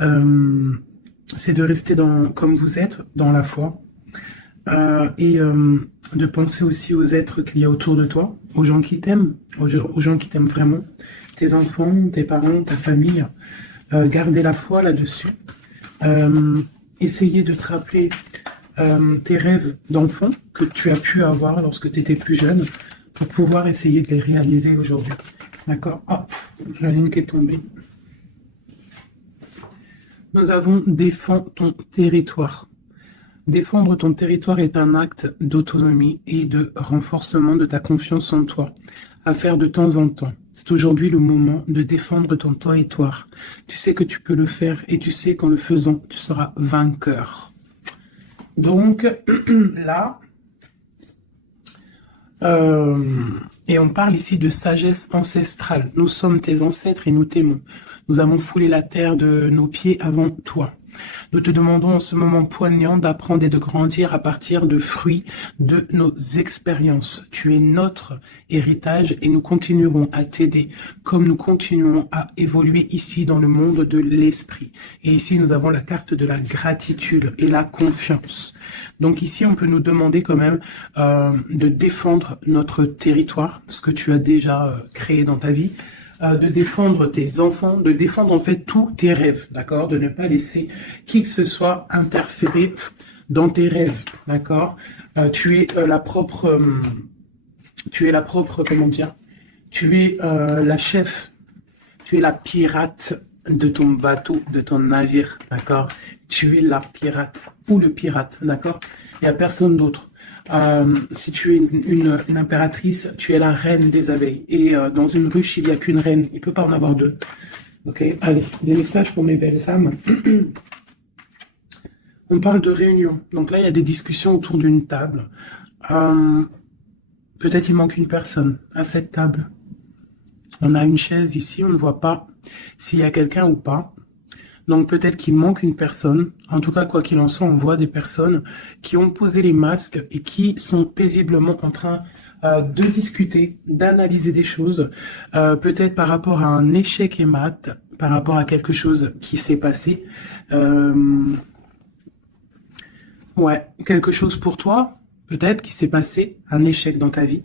euh, c'est de rester comme vous êtes, dans la foi, et de penser aussi aux êtres qu'il y a autour de toi, aux gens qui t'aiment, aux gens qui t'aiment vraiment, tes enfants, tes parents, ta famille. Garder la foi là-dessus. Euh, Essayer de te rappeler tes rêves d'enfant que tu as pu avoir lorsque tu étais plus jeune pour pouvoir essayer de les réaliser aujourd'hui. D'accord? Hop, la ligne qui est tombée. Nous avons défends ton territoire. Défendre ton territoire est un acte d'autonomie et de renforcement de ta confiance en toi, à faire de temps en temps. C'est aujourd'hui le moment de défendre ton territoire. Tu sais que tu peux le faire et tu sais qu'en le faisant, tu seras vainqueur. Donc, là, et on parle ici de sagesse ancestrale. Nous sommes tes ancêtres et nous t'aimons. Nous avons foulé la terre de nos pieds avant toi. Nous te demandons en ce moment poignant d'apprendre et de grandir à partir de fruits de nos expériences. Tu es notre héritage et nous continuerons à t'aider comme nous continuons à évoluer ici dans le monde de l'esprit. Et ici, nous avons la carte de la gratitude et la confiance. Donc ici, on peut nous demander quand même de défendre notre territoire, ce que tu as déjà créé dans ta vie, de défendre tes enfants, de défendre en fait tous tes rêves, d'accord? De ne pas laisser qui que ce soit interférer dans tes rêves, d'accord? Tu es la propre, comment dire? Tu es la chef, tu es la pirate de ton bateau, de ton navire, d'accord? Tu es la pirate ou le pirate, d'accord? Il n'y a personne d'autre. Si tu es une impératrice, tu es la reine des abeilles. Et dans une ruche, il n'y a qu'une reine. Il ne peut pas en avoir deux. Ok, allez, des messages pour mes belles âmes. On parle de réunion. Donc là, il y a des discussions autour d'une table. Peut-être il manque une personne à cette table. On a une chaise ici, on ne voit pas s'il y a quelqu'un ou pas. Donc peut-être qu'il manque une personne. En tout cas, quoi qu'il en soit, on voit des personnes qui ont posé les masques et qui sont paisiblement en train de discuter, d'analyser des choses, peut-être par rapport à un échec et mat, par rapport à quelque chose qui s'est passé. Ouais, quelque chose pour toi, peut-être qui s'est passé, un échec dans ta vie.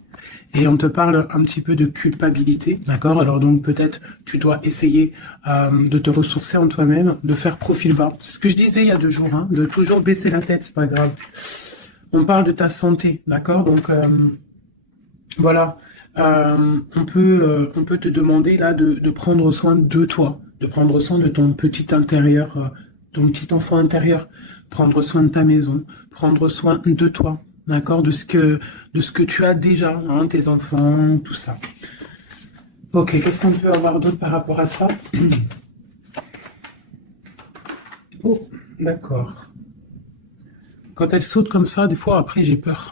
Et on te parle un petit peu de culpabilité, d'accord? Alors donc peut-être tu dois essayer de te ressourcer en toi-même, de faire profil bas. C'est ce que je disais il y a 2 jours, hein, de toujours baisser la tête, c'est pas grave. On parle de ta santé, d'accord? Donc voilà, on peut te demander là de prendre soin de toi, de prendre soin de ton petit intérieur, ton petit enfant intérieur, prendre soin de ta maison, prendre soin de toi. D'accord, de ce que tu as déjà, hein, tes enfants, tout ça. Ok, qu'est-ce qu'on peut avoir d'autre par rapport à ça? Oh, d'accord. Quand elle saute comme ça, des fois après j'ai peur.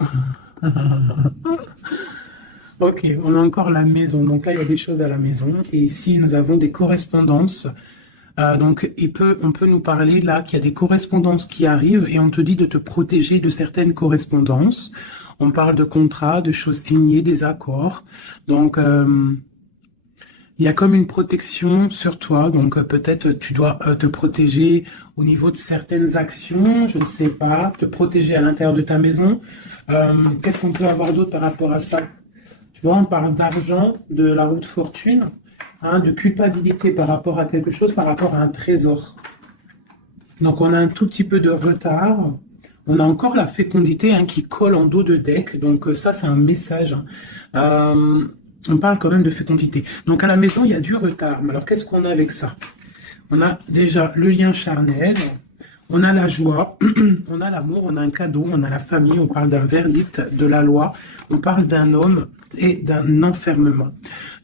Ok, on a encore la maison. Donc là, il y a des choses à la maison. Et ici, nous avons des correspondances. Donc, on peut nous parler là qu'il y a des correspondances qui arrivent et on te dit de te protéger de certaines correspondances. On parle de contrats, de choses signées, des accords. Donc, il y a comme une protection sur toi. Donc, peut-être tu dois te protéger au niveau de certaines actions. Je ne sais pas. Te protéger à l'intérieur de ta maison. Qu'est-ce qu'on peut avoir d'autre par rapport à ça? Tu vois, on parle d'argent, de la roue de fortune. Hein, de culpabilité par rapport à quelque chose, par rapport à un trésor. Donc on a un tout petit peu de retard. On a encore la fécondité hein, qui colle en dos de deck. Donc ça, c'est un message. On parle quand même de fécondité. Donc à la maison, il y a du retard. Mais alors qu'est-ce qu'on a avec ça? On a déjà le lien charnel. On a la joie, on a l'amour, on a un cadeau, on a la famille, on parle d'un verdict de la loi, on parle d'un homme et d'un enfermement.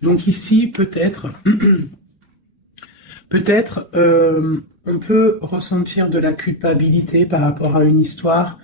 Donc ici, peut-être, on peut ressentir de la culpabilité par rapport à une histoire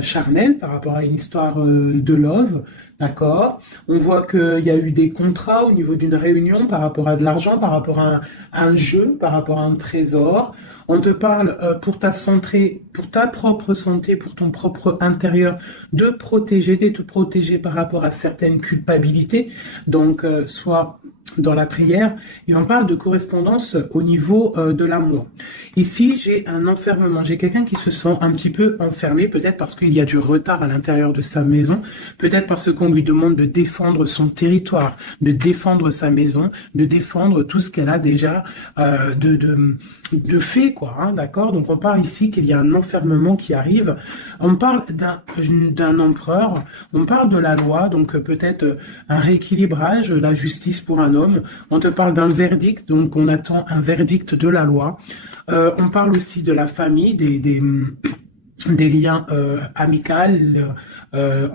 charnelle, par rapport à une histoire de love, d'accord? On voit qu'il y a eu des contrats au niveau d'une réunion par rapport à de l'argent, par rapport à un jeu, par rapport à un trésor. On te parle pour ta santé, pour ta propre santé, pour ton propre intérieur, de te protéger par rapport à certaines culpabilités. Donc, soit dans la prière, et on parle de correspondance au niveau de l'amour. Ici, j'ai un enfermement, j'ai quelqu'un qui se sent un petit peu enfermé, peut-être parce qu'il y a du retard à l'intérieur de sa maison, peut-être parce qu'on lui demande de défendre son territoire, de défendre sa maison, de défendre tout ce qu'elle a déjà de fait, quoi, hein, d'accord? Donc on parle ici qu'il y a un enfermement qui arrive, on parle d'un empereur, on parle de la loi, donc peut-être un rééquilibrage, la justice pour un homme. On te parle d'un verdict, donc on attend un verdict de la loi. On parle aussi de la famille, des liens amicaux,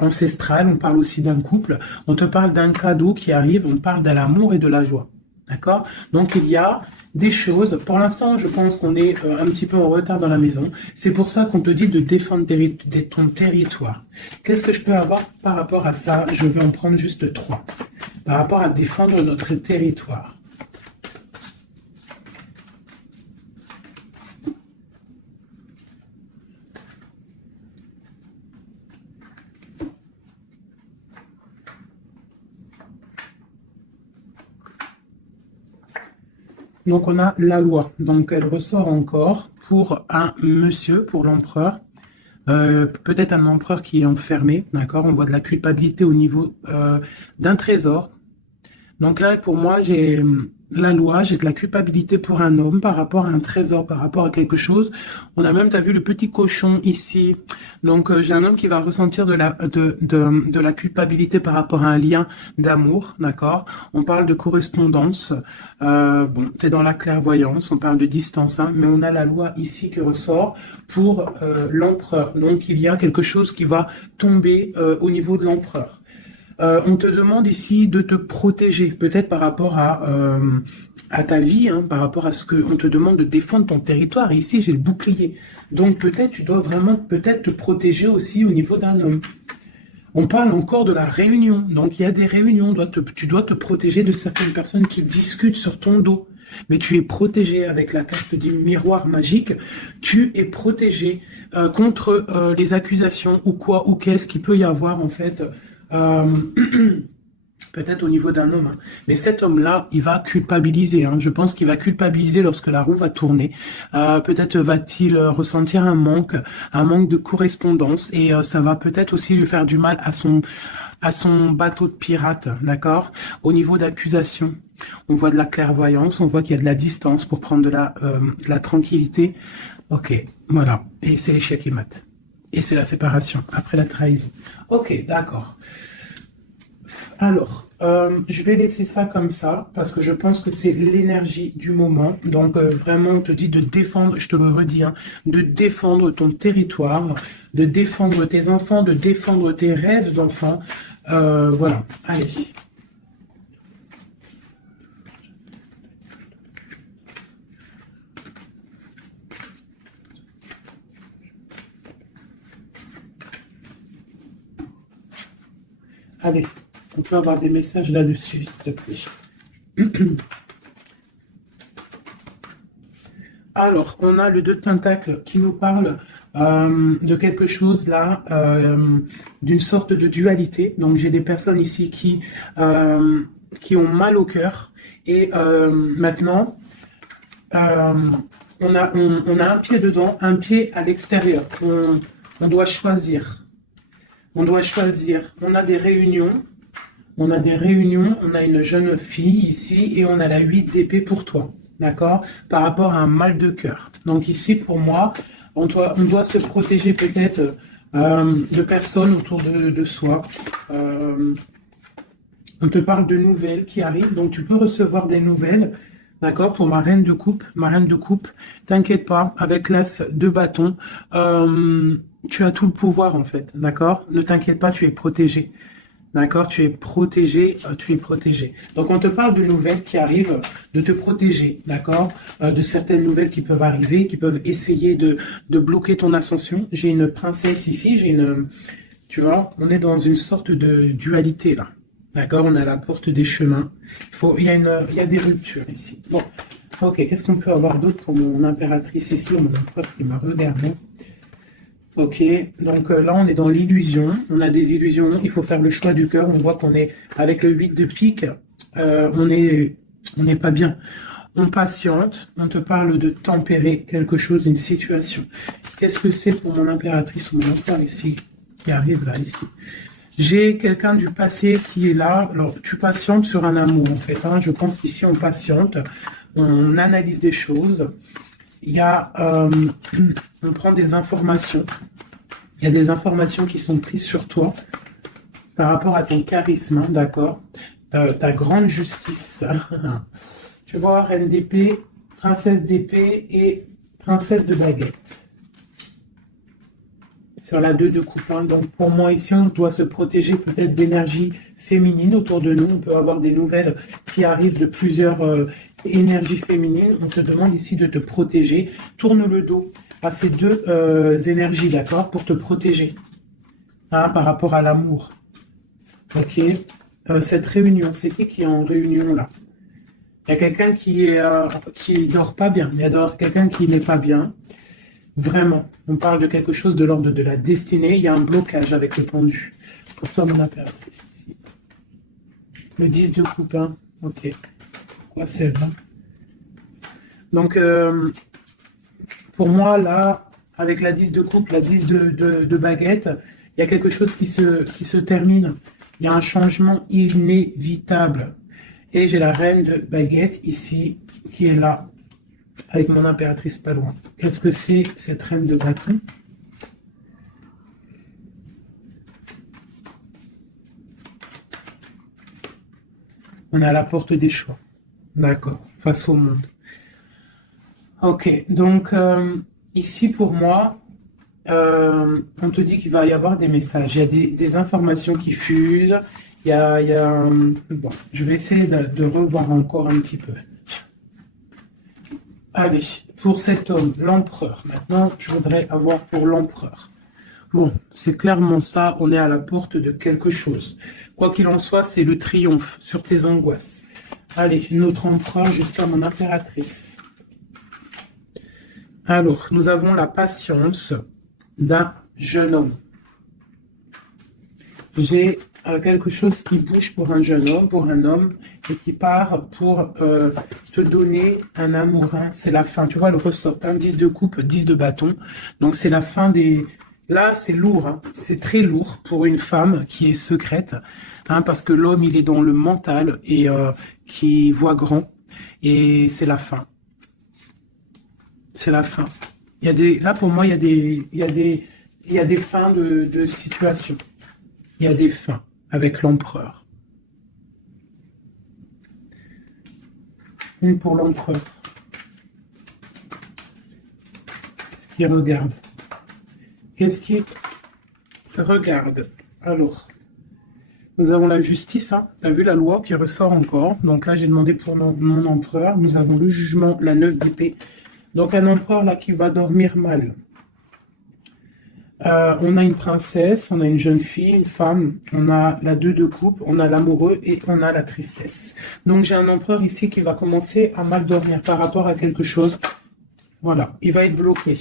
ancestrales. On parle aussi d'un couple. On te parle d'un cadeau qui arrive. On parle de l'amour et de la joie. D'accord? Donc il y a des choses. Pour l'instant, je pense qu'on est un petit peu en retard dans la maison. C'est pour ça qu'on te dit de défendre ton territoire. Qu'est-ce que je peux avoir par rapport à ça? Je vais en prendre juste 3. Par rapport à défendre notre territoire. Donc on a la loi, donc elle ressort encore pour un monsieur, pour l'empereur, peut-être un empereur qui est enfermé, d'accord? On voit de la culpabilité au niveau d'un trésor. Donc là, pour moi, j'ai la loi, j'ai de la culpabilité pour un homme par rapport à un trésor, par rapport à quelque chose. On a même, t'as vu le petit cochon ici. Donc j'ai un homme qui va ressentir de la culpabilité par rapport à un lien d'amour, d'accord? On parle de correspondance. Bon, t'es dans la clairvoyance, on parle de distance, hein, mais on a la loi ici qui ressort pour l'empereur. Donc il y a quelque chose qui va tomber au niveau de l'empereur. On te demande ici de te protéger, peut-être par rapport à ta vie, hein, par rapport à ce que on te demande de défendre ton territoire. Et ici, j'ai le bouclier. Donc peut-être tu dois vraiment peut-être te protéger aussi au niveau d'un homme. On parle encore de la réunion. Donc il y a des réunions. Tu dois te protéger de certaines personnes qui discutent sur ton dos. Mais tu es protégé avec la carte du miroir magique. Tu es protégé contre les accusations ou quoi ou qu'est-ce qu'il peut y avoir en fait. Peut-être au niveau d'un homme, hein. Mais cet homme-là, il va culpabiliser. Hein. Je pense qu'il va culpabiliser lorsque la roue va tourner. Peut-être va-t-il ressentir un manque de correspondance, et ça va peut-être aussi lui faire du mal à son bateau de pirate, d'accord? Au niveau d'accusation, on voit de la clairvoyance, on voit qu'il y a de la distance pour prendre de la tranquillité. Ok, voilà. Et c'est l'échec et mat. Et c'est la séparation, après la trahison. Ok, d'accord. Alors, je vais laisser ça comme ça, parce que je pense que c'est l'énergie du moment. Donc, vraiment, on te dit de défendre, je te le redis, hein, de défendre ton territoire, de défendre tes enfants, de défendre tes rêves d'enfants. Voilà, allez. Allez, on peut avoir des messages là-dessus, s'il te plaît. Alors, on a le 2 de Pentacle qui nous parle de quelque chose là, d'une sorte de dualité. Donc, j'ai des personnes ici qui ont mal au cœur. Et maintenant, on a un pied dedans, un pied à l'extérieur. On doit choisir. On doit choisir. On a des réunions. On a une jeune fille ici et on a la 8 d'épée pour toi. D'accord? Par rapport à un mal de cœur. Donc ici, pour moi, on doit se protéger peut-être de personnes autour de soi. On te parle de nouvelles qui arrivent. Donc tu peux recevoir des nouvelles. D'accord? Pour ma reine de coupe. T'inquiète pas. Avec l'as de bâton. Tu as tout le pouvoir en fait, d'accord? Ne t'inquiète pas, tu es protégé. D'accord? Tu es protégé, Donc on te parle de nouvelles qui arrivent, de te protéger, d'accord? De certaines nouvelles qui peuvent arriver, qui peuvent essayer de bloquer ton ascension. J'ai une princesse ici, tu vois, on est dans une sorte de dualité là. D'accord? On a la porte des chemins. Il y a des ruptures ici. Bon, ok, qu'est-ce qu'on peut avoir d'autre pour mon impératrice ici, mon empereur qui m'a regardé? Ok, donc là on est dans l'illusion, on a des illusions, il faut faire le choix du cœur, on voit qu'on est avec le 8 de pique, on n'est pas bien. On patiente, on te parle de tempérer quelque chose, une situation. Qu'est-ce que c'est pour mon impératrice ou mon empereur ici, qui arrive là, ici? J'ai quelqu'un du passé qui est là. Alors, tu patientes sur un amour, en fait. Hein. Je pense qu'ici, on patiente, on analyse des choses. Il y a, on prend des informations. Il y a des informations qui sont prises sur toi par rapport à ton charisme, hein, d'accord? Ta grande justice. Tu vois, reine d'épée, princesse d'épée et princesse de baguette. Sur la 2 de coupe. Hein. Donc pour moi ici, on doit se protéger peut-être d'énergie féminine autour de nous. On peut avoir des nouvelles qui arrivent de plusieurs énergies féminines. On te demande ici de te protéger. Tourne le dos à ces deux énergies, d'accord, pour te protéger, hein, par rapport à l'amour. Ok. Cette réunion, c'est qui est en réunion là? Il y a quelqu'un qui dort pas bien. Il y a quelqu'un qui n'est pas bien. Vraiment, on parle de quelque chose de l'ordre de la destinée. Il y a un blocage avec le pendu. Pour toi, mon impératrice, ici. Le 10 de coupe, hein. Ok. Quoi, c'est vrai. Donc, pour moi, là, avec la 10 de coupe, la 10 de baguette, il y a quelque chose qui se termine. Il y a un changement inévitable. Et j'ai la reine de baguette, ici, qui est là. Avec mon impératrice pas loin. Qu'est-ce que c'est cette reine de bâton? On est à la porte des choix. D'accord. Face au monde. Ok. Donc, ici, pour moi, on te dit qu'il va y avoir des messages. Il y a des informations qui fusent. Bon, je vais essayer de revoir encore un petit peu. Allez, pour cet homme, l'empereur. Maintenant, je voudrais avoir pour l'empereur. Bon, c'est clairement ça, on est à la porte de quelque chose. Quoi qu'il en soit, c'est le triomphe sur tes angoisses. Allez, notre empereur jusqu'à mon impératrice. Alors, nous avons la patience d'un jeune homme. J'ai quelque chose qui bouge pour un jeune homme, pour un homme, et qui part pour te donner un amour. Hein. C'est la fin. Tu vois, le ressort. Hein, 10 de coupe, 10 de bâton. Donc, c'est la fin des... Là, c'est lourd. Hein. C'est très lourd pour une femme qui est secrète. Hein, parce que l'homme, il est dans le mental et qui voit grand. Et c'est la fin. C'est la fin. Il y a des... Là, pour moi, il y a des fins de situation. Il y a des fins avec l'empereur. Une pour l'empereur. Qu'est-ce qu'il regarde? Qu'est-ce qu'il regarde? Alors, nous avons la justice. Hein. Tu as vu la loi qui ressort encore. Donc là, j'ai demandé pour mon empereur. Nous avons le jugement, la 9 d'épée. Donc un empereur là qui va dormir mal. On a une princesse, on a une jeune fille, une femme, on a la 2 de coupe, on a l'amoureux et on a la tristesse. Donc j'ai un empereur ici qui va commencer à mal dormir par rapport à quelque chose. Voilà, il va être bloqué.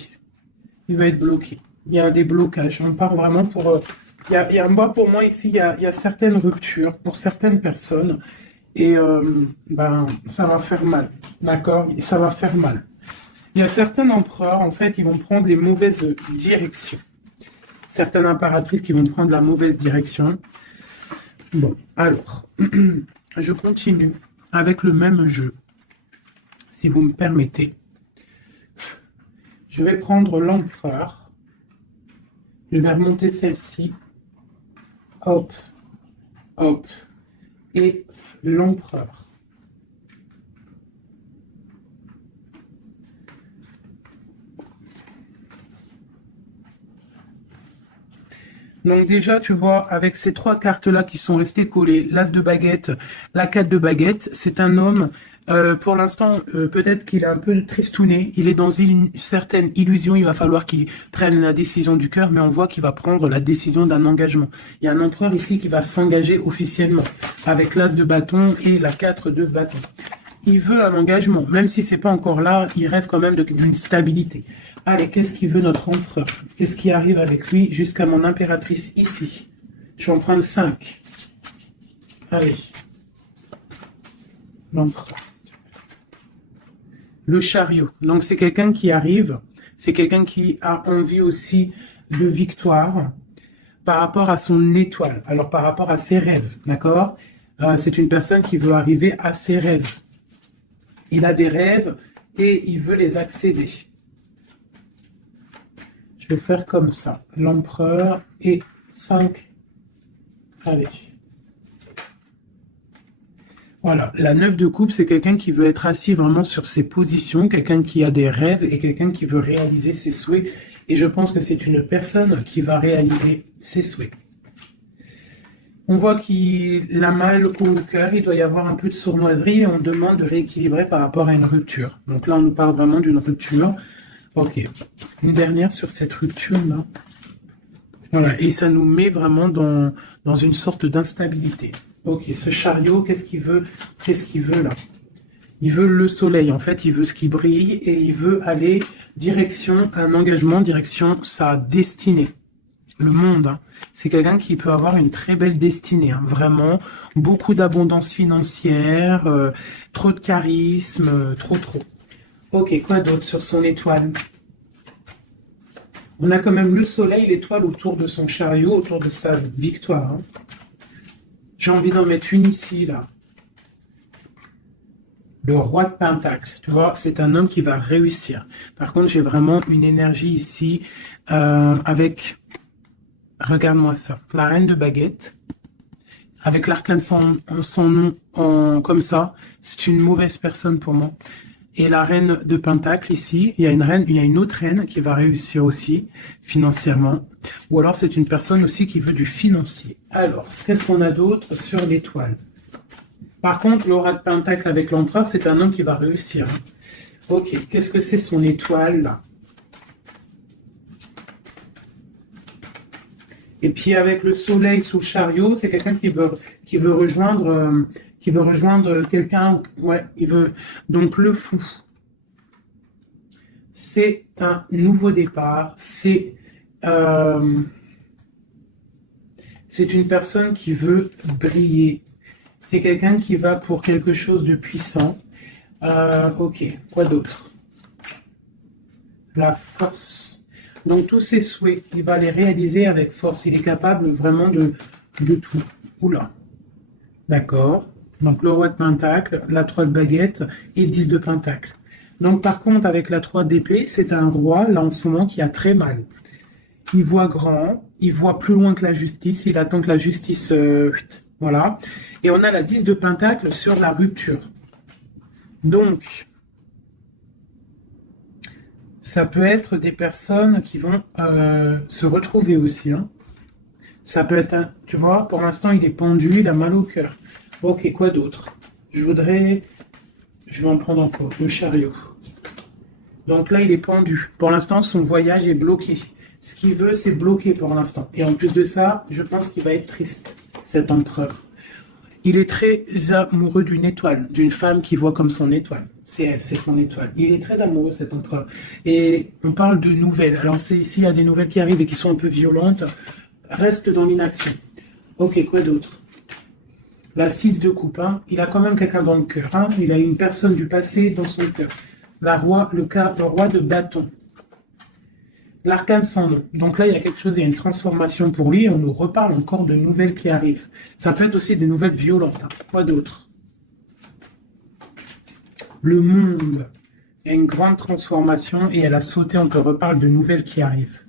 Il va être bloqué. Il y a des blocages. On part vraiment pour... moi, pour moi ici, il y a certaines ruptures pour certaines personnes et ça va faire mal. D'accord? Ça va faire mal. Il y a certains empereurs, en fait, ils vont prendre les mauvaises directions. Certaines impératrices qui vont prendre la mauvaise direction. Bon, alors, je continue avec le même jeu, si vous me permettez. Je vais prendre l'empereur. Je vais remonter celle-ci. Hop, hop. Et l'empereur. Donc déjà, tu vois, avec ces 3 cartes-là qui sont restées collées, l'As de baguette, la 4 de baguette, c'est un homme, pour l'instant, peut-être qu'il est un peu tristouné, il est dans une certaine illusion, il va falloir qu'il prenne la décision du cœur, mais on voit qu'il va prendre la décision d'un engagement. Il y a un empereur ici qui va s'engager officiellement, avec l'As de bâton et la 4 de bâton. Il veut un engagement, même si c'est pas encore là, il rêve quand même d'une stabilité. Allez, qu'est-ce qu'il veut notre empereur? Qu'est-ce qui arrive avec lui jusqu'à mon impératrice ici? Je vais en prendre 5. Allez. L'empereur. Le chariot. Donc, c'est quelqu'un qui arrive, c'est quelqu'un qui a envie aussi de victoire par rapport à son étoile, alors par rapport à ses rêves, d'accord? C'est une personne qui veut arriver à ses rêves. Il a des rêves et il veut les accéder. Je vais faire comme ça. L'empereur et 5. Allez. Voilà, la 9 de coupe, c'est quelqu'un qui veut être assis vraiment sur ses positions, quelqu'un qui a des rêves et quelqu'un qui veut réaliser ses souhaits. Et je pense que c'est une personne qui va réaliser ses souhaits. On voit qu'il a mal au cœur, il doit y avoir un peu de sournoiserie et on demande de rééquilibrer par rapport à une rupture. Donc là, on nous parle vraiment d'une rupture. Ok, une dernière sur cette rupture-là. Voilà, et ça nous met vraiment dans une sorte d'instabilité. Ok, ce chariot, qu'est-ce qu'il veut? Qu'est-ce qu'il veut là? Il veut le soleil, en fait, il veut ce qui brille et il veut aller direction un engagement, direction sa destinée. Le monde, hein. C'est quelqu'un qui peut avoir une très belle destinée, hein. Vraiment, beaucoup d'abondance financière, trop de charisme, trop. Ok, quoi d'autre sur son étoile? On a quand même le soleil, l'étoile autour de son chariot, autour de sa victoire, hein. J'ai envie d'en mettre une ici, là. Le roi de Pentacle, tu vois, c'est un homme qui va réussir. Par contre, j'ai vraiment une énergie ici avec, regarde-moi ça, la reine de baguette, avec l'arcane son nom comme ça, c'est une mauvaise personne pour moi. Et la reine de Pentacle ici, il y a une autre reine qui va réussir aussi financièrement. Ou alors c'est une personne aussi qui veut du financier. Alors, qu'est-ce qu'on a d'autre sur l'étoile? Par contre, le roi de Pentacle avec l'empereur, c'est un homme qui va réussir. Ok, qu'est-ce que c'est son étoile là? Et puis avec le soleil sous le chariot, c'est quelqu'un qui veut rejoindre quelqu'un. Ouais, il veut. Donc le fou, c'est un nouveau départ. C'est une personne qui veut briller. C'est quelqu'un qui va pour quelque chose de puissant. Ok, quoi d'autre? La force. Donc tous ses souhaits, il va les réaliser avec force. Il est capable vraiment de tout. Oula. D'accord. Donc le roi de Pentacle, la 3 de baguette et 10 de Pentacle. Donc par contre, avec la 3 d'épée, c'est un roi, là en ce moment, qui a très mal. Il voit grand, il voit plus loin que la justice, il attend que la justice... voilà. Et on a la 10 de Pentacle sur la rupture. Donc, ça peut être des personnes qui vont se retrouver aussi. Hein. Ça peut être, tu vois, pour l'instant, il est pendu, il a mal au cœur. Ok, quoi d'autre? Je vais en prendre encore, le chariot. Donc là, il est pendu. Pour l'instant, son voyage est bloqué. Ce qu'il veut, c'est bloquer pour l'instant. Et en plus de ça, je pense qu'il va être triste, cet empereur. Il est très amoureux d'une étoile, d'une femme qui voit comme son étoile. C'est elle, c'est son étoile. Il est très amoureux, cet empereur. Et on parle de nouvelles. Alors, s'il y a des nouvelles qui arrivent et qui sont un peu violentes, reste dans l'inaction. Ok, quoi d'autre? La 6 de coupe, hein. Il a quand même quelqu'un dans le cœur. Hein. Il a une personne du passé dans son cœur. Le roi de bâton. L'arcane sans nom. Donc là, il y a quelque chose, il y a une transformation pour lui et on nous reparle encore de nouvelles qui arrivent. Ça peut être aussi des nouvelles violentes. Hein. Quoi d'autre? Le monde. Il y a une grande transformation et elle a sauté, on te reparle de nouvelles qui arrivent.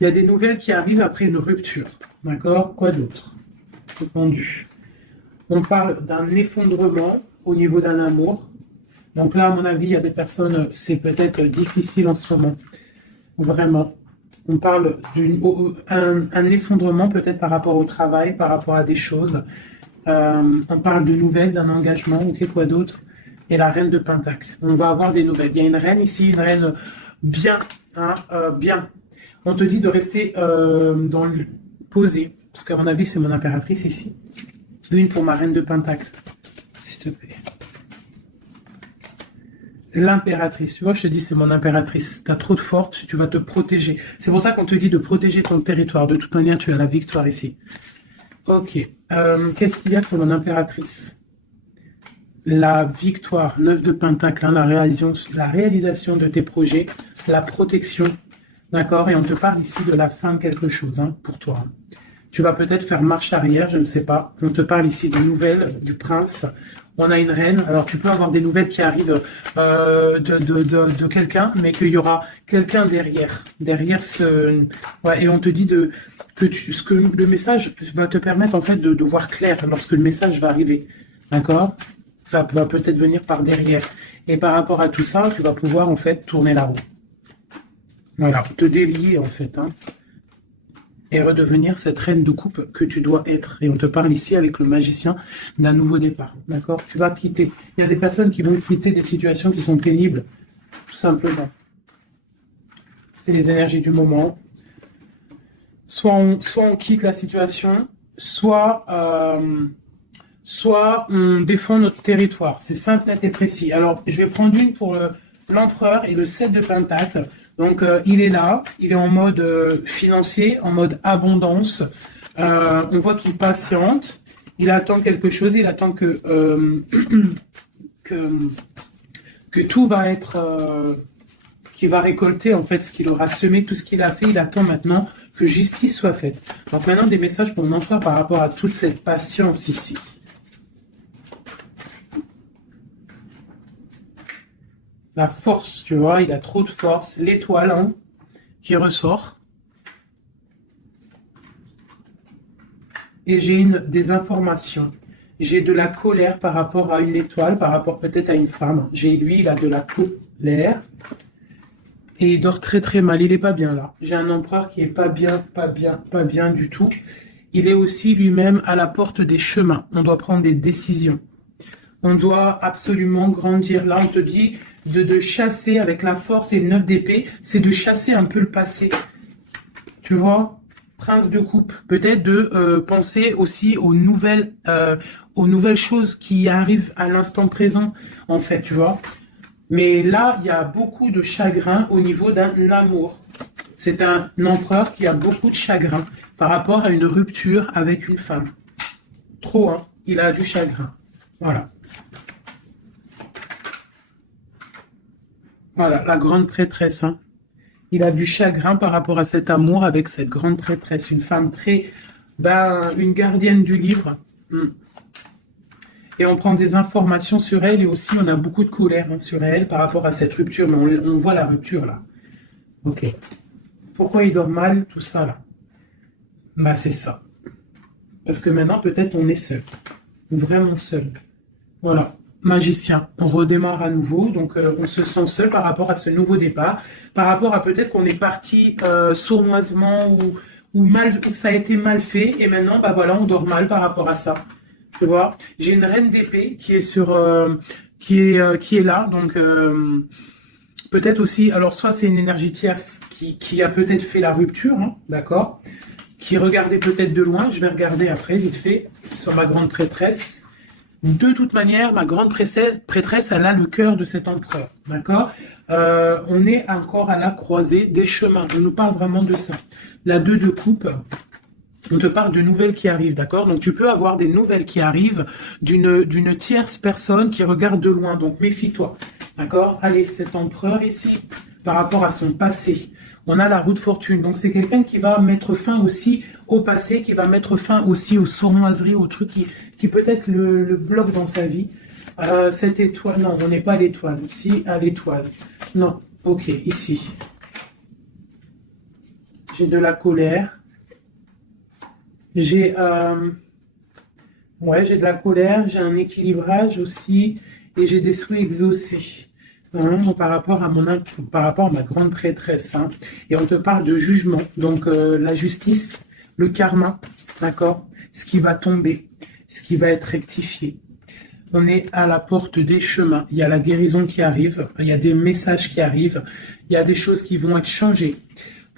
Il y a des nouvelles qui arrivent après une rupture. D'accord? Quoi d'autre? Répondu. On parle d'un effondrement au niveau d'un amour. Donc là, à mon avis, il y a des personnes, c'est peut-être difficile en ce moment. Vraiment. On parle d'un effondrement peut-être par rapport au travail, par rapport à des choses. On parle de nouvelles, d'un engagement, ok, quoi d'autre? Et la reine de Pentacle. On va avoir des nouvelles. Il y a une reine ici, une reine bien, hein, bien. On te dit de rester posée, parce qu'à mon avis, c'est mon impératrice ici. Une pour ma reine de Pentacle, s'il te plaît. L'impératrice, tu vois, je te dis, c'est mon impératrice. Tu as trop de force, tu vas te protéger. C'est pour ça qu'on te dit de protéger ton territoire. De toute manière, tu as la victoire ici. Ok. Qu'est-ce qu'il y a sur mon impératrice? la victoire, 9 de Pentacle, hein, la réalisation de tes projets, la protection, d'accord? Et on te parle ici de la fin de quelque chose, hein, pour toi. Tu vas peut-être faire marche arrière, je ne sais pas. On te parle ici de nouvelles du prince. On a une reine. Alors, tu peux avoir des nouvelles qui arrivent de quelqu'un, mais qu'il y aura quelqu'un derrière. Derrière ce... Ouais, et on te dit que le message va te permettre, en fait, de voir clair lorsque le message va arriver. D'accord? Ça va peut-être venir par derrière. Et par rapport à tout ça, tu vas pouvoir, en fait, tourner la roue. Voilà, te délier, en fait, hein, et redevenir cette reine de coupe que tu dois être. Et on te parle ici avec le magicien d'un nouveau départ. D'accord? Tu vas quitter. Il y a des personnes qui vont quitter des situations qui sont pénibles, tout simplement. C'est les énergies du moment. Soit on quitte la situation, soit on défend notre territoire. C'est simple, net et précis. Alors, je vais prendre une pour l'empereur et le 7 de Pentacle. Donc, il est là, il est en mode financier, en mode abondance. On voit qu'il patiente, il attend quelque chose, il attend que tout va être... qu'il va récolter en fait ce qu'il aura semé, tout ce qu'il a fait. Il attend maintenant que justice soit faite. Donc maintenant, des messages pour l'empereur par rapport à toute cette patience ici. La force, tu vois, il a trop de force. L'étoile, hein, qui ressort. Et j'ai des informations. J'ai de la colère par rapport à une étoile, par rapport peut-être à une femme. Lui, il a de la colère. Et il dort très très mal. Il est pas bien là. J'ai un empereur qui est pas bien du tout. Il est aussi lui-même à la porte des chemins. On doit prendre des décisions. On doit absolument grandir. Là, on te dit de chasser avec la force et le 9 d'épée, c'est de chasser un peu le passé. Tu vois, prince de coupe. Peut-être de penser aussi aux nouvelles choses qui arrivent à l'instant présent, en fait, tu vois. Mais là, il y a beaucoup de chagrin au niveau d'un amour. C'est un empereur qui a beaucoup de chagrin par rapport à une rupture avec une femme. Trop, hein. Il a du chagrin. Voilà. Voilà, la grande prêtresse. Hein. Il a du chagrin par rapport à cet amour avec cette grande prêtresse. Une femme très... une gardienne du livre. Et on prend des informations sur elle et aussi on a beaucoup de colère sur elle par rapport à cette rupture. Mais on voit la rupture là. Ok. Pourquoi il dort mal, tout ça là? C'est ça. Parce que maintenant peut-être on est seul. Vraiment seul. Voilà. Magicien. On redémarre à nouveau. Donc on se sent seul par rapport à ce nouveau départ. Par rapport à peut-être qu'on est parti sournoisement ou ça a été mal fait. Et maintenant, voilà, on dort mal par rapport à ça. Tu vois, j'ai une reine d'épée qui est qui est là, donc peut-être aussi, alors soit c'est une énergie tierce qui a peut-être fait la rupture, hein, d'accord, qui regardait peut-être de loin. Je vais regarder après vite fait sur ma grande prêtresse. De toute manière, ma grande prêtresse, elle a le cœur de cet empereur, d'accord. On est encore à la croisée des chemins. On nous parle vraiment de ça. La 2 de coupe. On te parle de nouvelles qui arrivent, d'accord? Donc, tu peux avoir des nouvelles qui arrivent d'une tierce personne qui regarde de loin. Donc, méfie-toi, d'accord? Allez, cet empereur ici, par rapport à son passé, on a la roue de fortune. Donc, c'est quelqu'un qui va mettre fin aussi au passé, qui va mettre fin aussi aux sournoiseries, aux trucs qui peut-être le bloquent dans sa vie. Cette étoile, non, on n'est pas à l'étoile. Ici, à l'étoile. Non, ok, ici. J'ai de la colère. J'ai de la colère, j'ai un équilibrage aussi, et j'ai des souhaits exaucés par rapport à ma grande prêtresse. Hein. Et on te parle de jugement, donc la justice, le karma, d'accord, ce qui va tomber, ce qui va être rectifié. On est à la porte des chemins, il y a la guérison qui arrive, il y a des messages qui arrivent, il y a des choses qui vont être changées.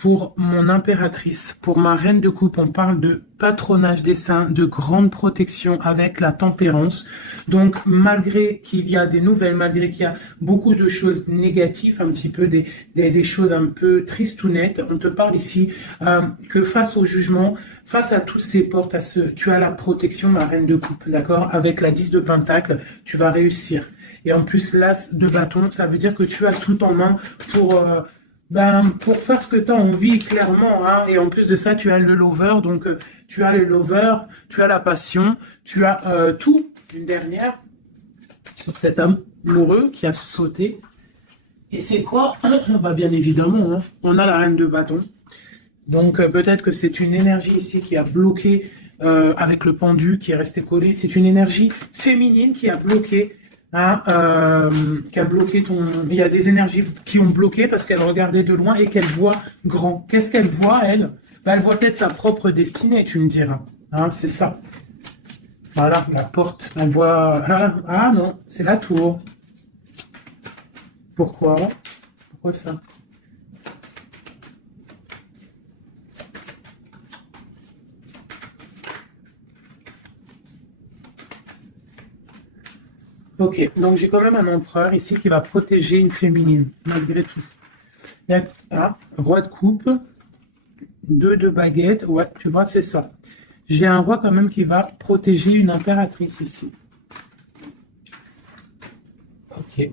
Pour mon impératrice, pour ma reine de coupe, on parle de patronage des saints, de grande protection avec la tempérance. Donc, malgré qu'il y a des nouvelles, malgré qu'il y a beaucoup de choses négatives, un petit peu des choses un peu tristounettes, on te parle ici que face au jugement, face à tous ces portes, tu as la protection, ma reine de coupe, d'accord? Avec la 10 de pentacle, tu vas réussir. Et en plus, l'as de bâton, ça veut dire que tu as tout en main pour faire ce que tu as envie, clairement. Hein. Et en plus de ça, tu as le lover. Donc, tu as le lover, tu as la passion, tu as tout. Une dernière sur cet amoureux qui a sauté. Et c'est quoi? Bah, bien évidemment, hein, on a la reine de bâton. Donc, peut-être que c'est une énergie ici qui a bloqué avec le pendu, qui est resté collé. C'est une énergie féminine qui a bloqué. Qui a bloqué ton... Il y a des énergies qui ont bloqué parce qu'elle regardait de loin et qu'elle voit grand. Qu'est-ce qu'elle voit, elle? Bah, elle voit peut-être sa propre destinée, tu me diras. Hein, c'est ça. Voilà, la porte. Elle voit... Ah non, c'est la tour. Pourquoi? Pourquoi ça? Ok, donc j'ai quand même un empereur ici qui va protéger une féminine, malgré tout. Il y a roi de coupe, 2 de baguette, ouais, tu vois, c'est ça. J'ai un roi quand même qui va protéger une impératrice ici. Ok.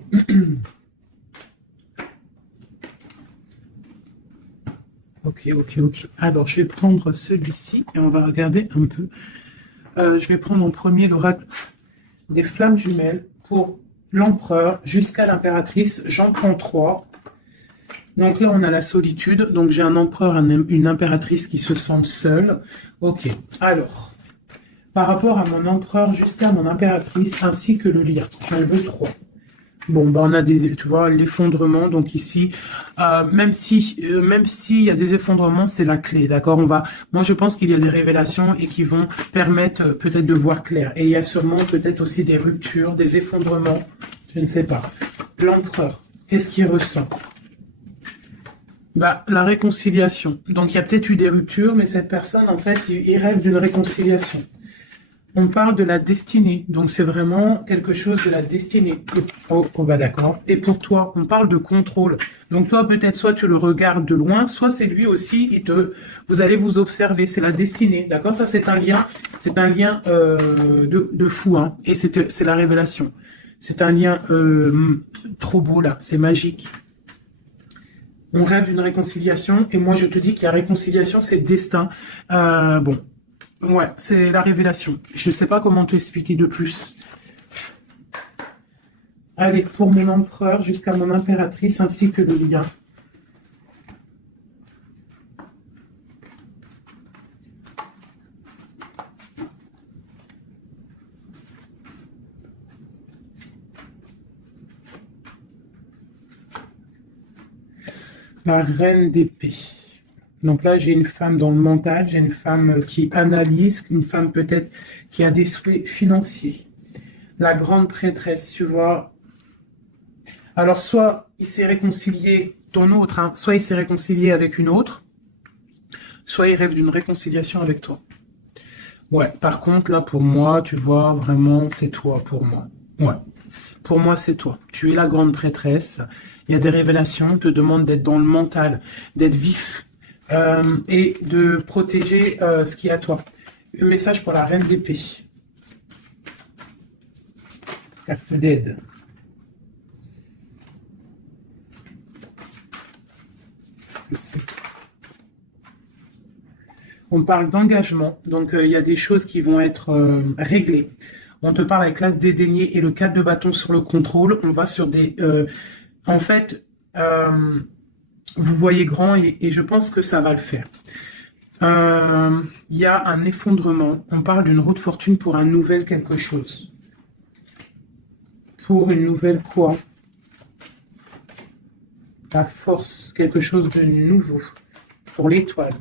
Ok. Alors, je vais prendre celui-ci et on va regarder un peu. Je vais prendre en premier l'oracle des flammes jumelles pour l'empereur jusqu'à l'impératrice. J'en prends 3. Donc là, on a la solitude. Donc j'ai un empereur, une impératrice qui se sentent seuls. Ok. Alors, par rapport à mon empereur jusqu'à mon impératrice, ainsi que le lien, j'en veux 3. Bon, bah on a tu vois, l'effondrement. Donc ici, même s'il y a des effondrements, c'est la clé, d'accord. Moi, je pense qu'il y a des révélations et qui vont permettre peut-être de voir clair. Et il y a sûrement peut-être aussi des ruptures, des effondrements. Je ne sais pas. L'empereur, qu'est-ce qu'il ressent? Bah, la réconciliation. Donc il y a peut-être eu des ruptures, mais cette personne, en fait, il rêve d'une réconciliation. On parle de la destinée, donc c'est vraiment quelque chose de la destinée. Oh, bah d'accord. Et pour toi, on parle de contrôle. Donc toi, peut-être soit tu le regardes de loin, soit c'est lui aussi, vous allez vous observer, c'est la destinée, d'accord? Ça, c'est un lien de fou, hein. Et c'est la révélation. C'est un lien trop beau là, c'est magique. On rêve d'une réconciliation, et moi je te dis qu'il y a réconciliation, c'est destin. Bon. Ouais, c'est la révélation. Je ne sais pas comment t'expliquer de plus. Allez, pour mon empereur jusqu'à mon impératrice ainsi que le lien. La reine d'épée. Donc là, j'ai une femme dans le mental, j'ai une femme qui analyse, une femme peut-être qui a des souhaits financiers. La grande prêtresse, tu vois. Alors, soit il s'est réconcilié, ton autre, hein, soit il s'est réconcilié avec une autre, soit il rêve d'une réconciliation avec toi. Ouais, par contre, là, pour moi, tu vois, vraiment, c'est toi, pour moi. Ouais, pour moi, c'est toi. Tu es la grande prêtresse. Il y a des révélations, on te demande d'être dans le mental, d'être vif. Et de protéger ce qui est à toi. Un message pour la reine d'épée. Carte d'aide. On parle d'engagement, donc il y a des choses qui vont être réglées. On te parle avec l'as dédaigné et le 4 de bâton sur le contrôle. On va sur des... en fait... vous voyez grand et je pense que ça va le faire. Il y a un effondrement. On parle d'une roue de fortune pour un nouvel quelque chose. Pour une nouvelle quoi? La force, quelque chose de nouveau. Pour l'étoile.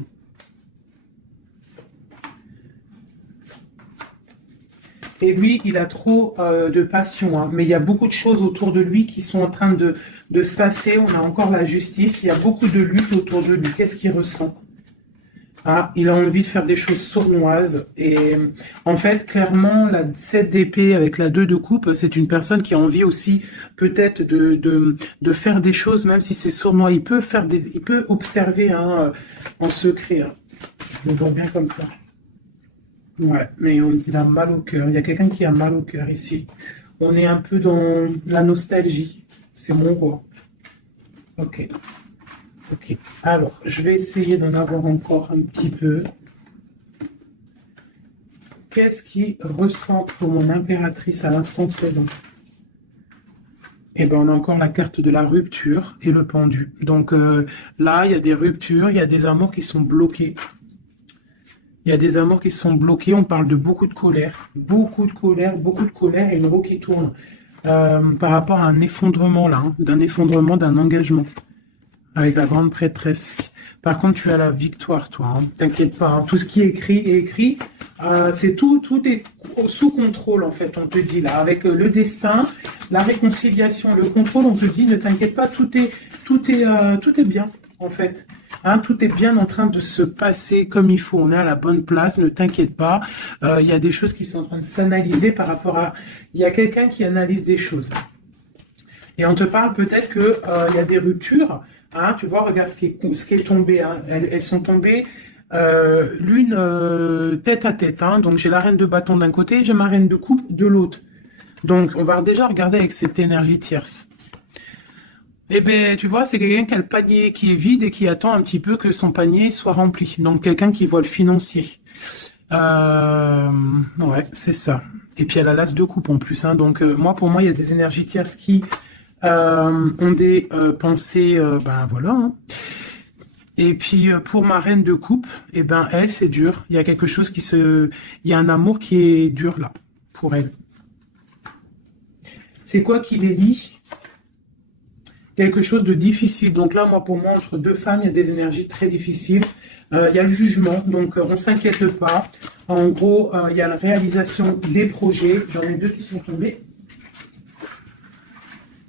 Et lui, il a trop de passion, hein. Mais il y a beaucoup de choses autour de lui qui sont en train de se passer. On a encore la justice. Il y a beaucoup de lutte autour de lui. Qu'est-ce qu'il ressent? Ah, il a envie de faire des choses sournoises. Et en fait, clairement, la 7 d'épée avec la 2 de coupe, c'est une personne qui a envie aussi peut-être de faire des choses, même si c'est sournois. Il peut faire il peut observer, hein, en secret, hein. Je le vois bien comme ça. Ouais, mais il a mal au cœur. Il y a quelqu'un qui a mal au cœur ici. On est un peu dans la nostalgie. C'est mon roi. Ok. Ok. Alors, je vais essayer d'en avoir encore un petit peu. Qu'est-ce qui ressent pour mon impératrice à l'instant présent? Eh ben, on a encore la carte de la rupture et le pendu. Donc là, il y a des ruptures, il y a des amours qui sont bloqués. Il y a des amours qui sont bloqués. On parle de beaucoup de colère, beaucoup de colère et une roue qui tourne par rapport à un effondrement là, hein, d'un effondrement, d'un engagement avec la grande prêtresse. Par contre, tu as la victoire, toi. Hein. T'inquiète pas. Hein. Tout ce qui est écrit est écrit. C'est tout est sous contrôle en fait. On te dit là, avec le destin, la réconciliation, le contrôle, on te dit ne t'inquiète pas, tout est bien en fait. Hein, tout est bien en train de se passer comme il faut. On est à la bonne place. Ne t'inquiète pas. Il y a des choses qui sont en train de s'analyser par rapport à. Il y a quelqu'un qui analyse des choses. Et on te parle peut-être que il y a des ruptures. Hein, tu vois, regarde ce qui est tombé. Hein. Elles sont tombées l'une tête à tête. Hein. Donc j'ai la reine de bâton d'un côté, j'ai ma reine de coupe de l'autre. Donc on va déjà regarder avec cette énergie tierce. Eh ben, tu vois, c'est quelqu'un qui a le panier qui est vide et qui attend un petit peu que son panier soit rempli. Donc quelqu'un qui voit le financier. Ouais, c'est ça. Et puis elle a l'as de coupe en plus. Hein. Donc moi, pour moi, il y a des énergies tierces qui ont des pensées, ben voilà. Hein. Et puis pour ma reine de coupe, eh ben elle, c'est dur. Il y a quelque chose il y a un amour qui est dur là pour elle. C'est quoi qui les lie? Quelque chose de difficile. Donc là, moi, pour moi, entre deux femmes, il y a des énergies très difficiles. Il y a le jugement, donc on s'inquiète pas. En gros, il y a la réalisation des projets. J'en ai deux qui sont tombés.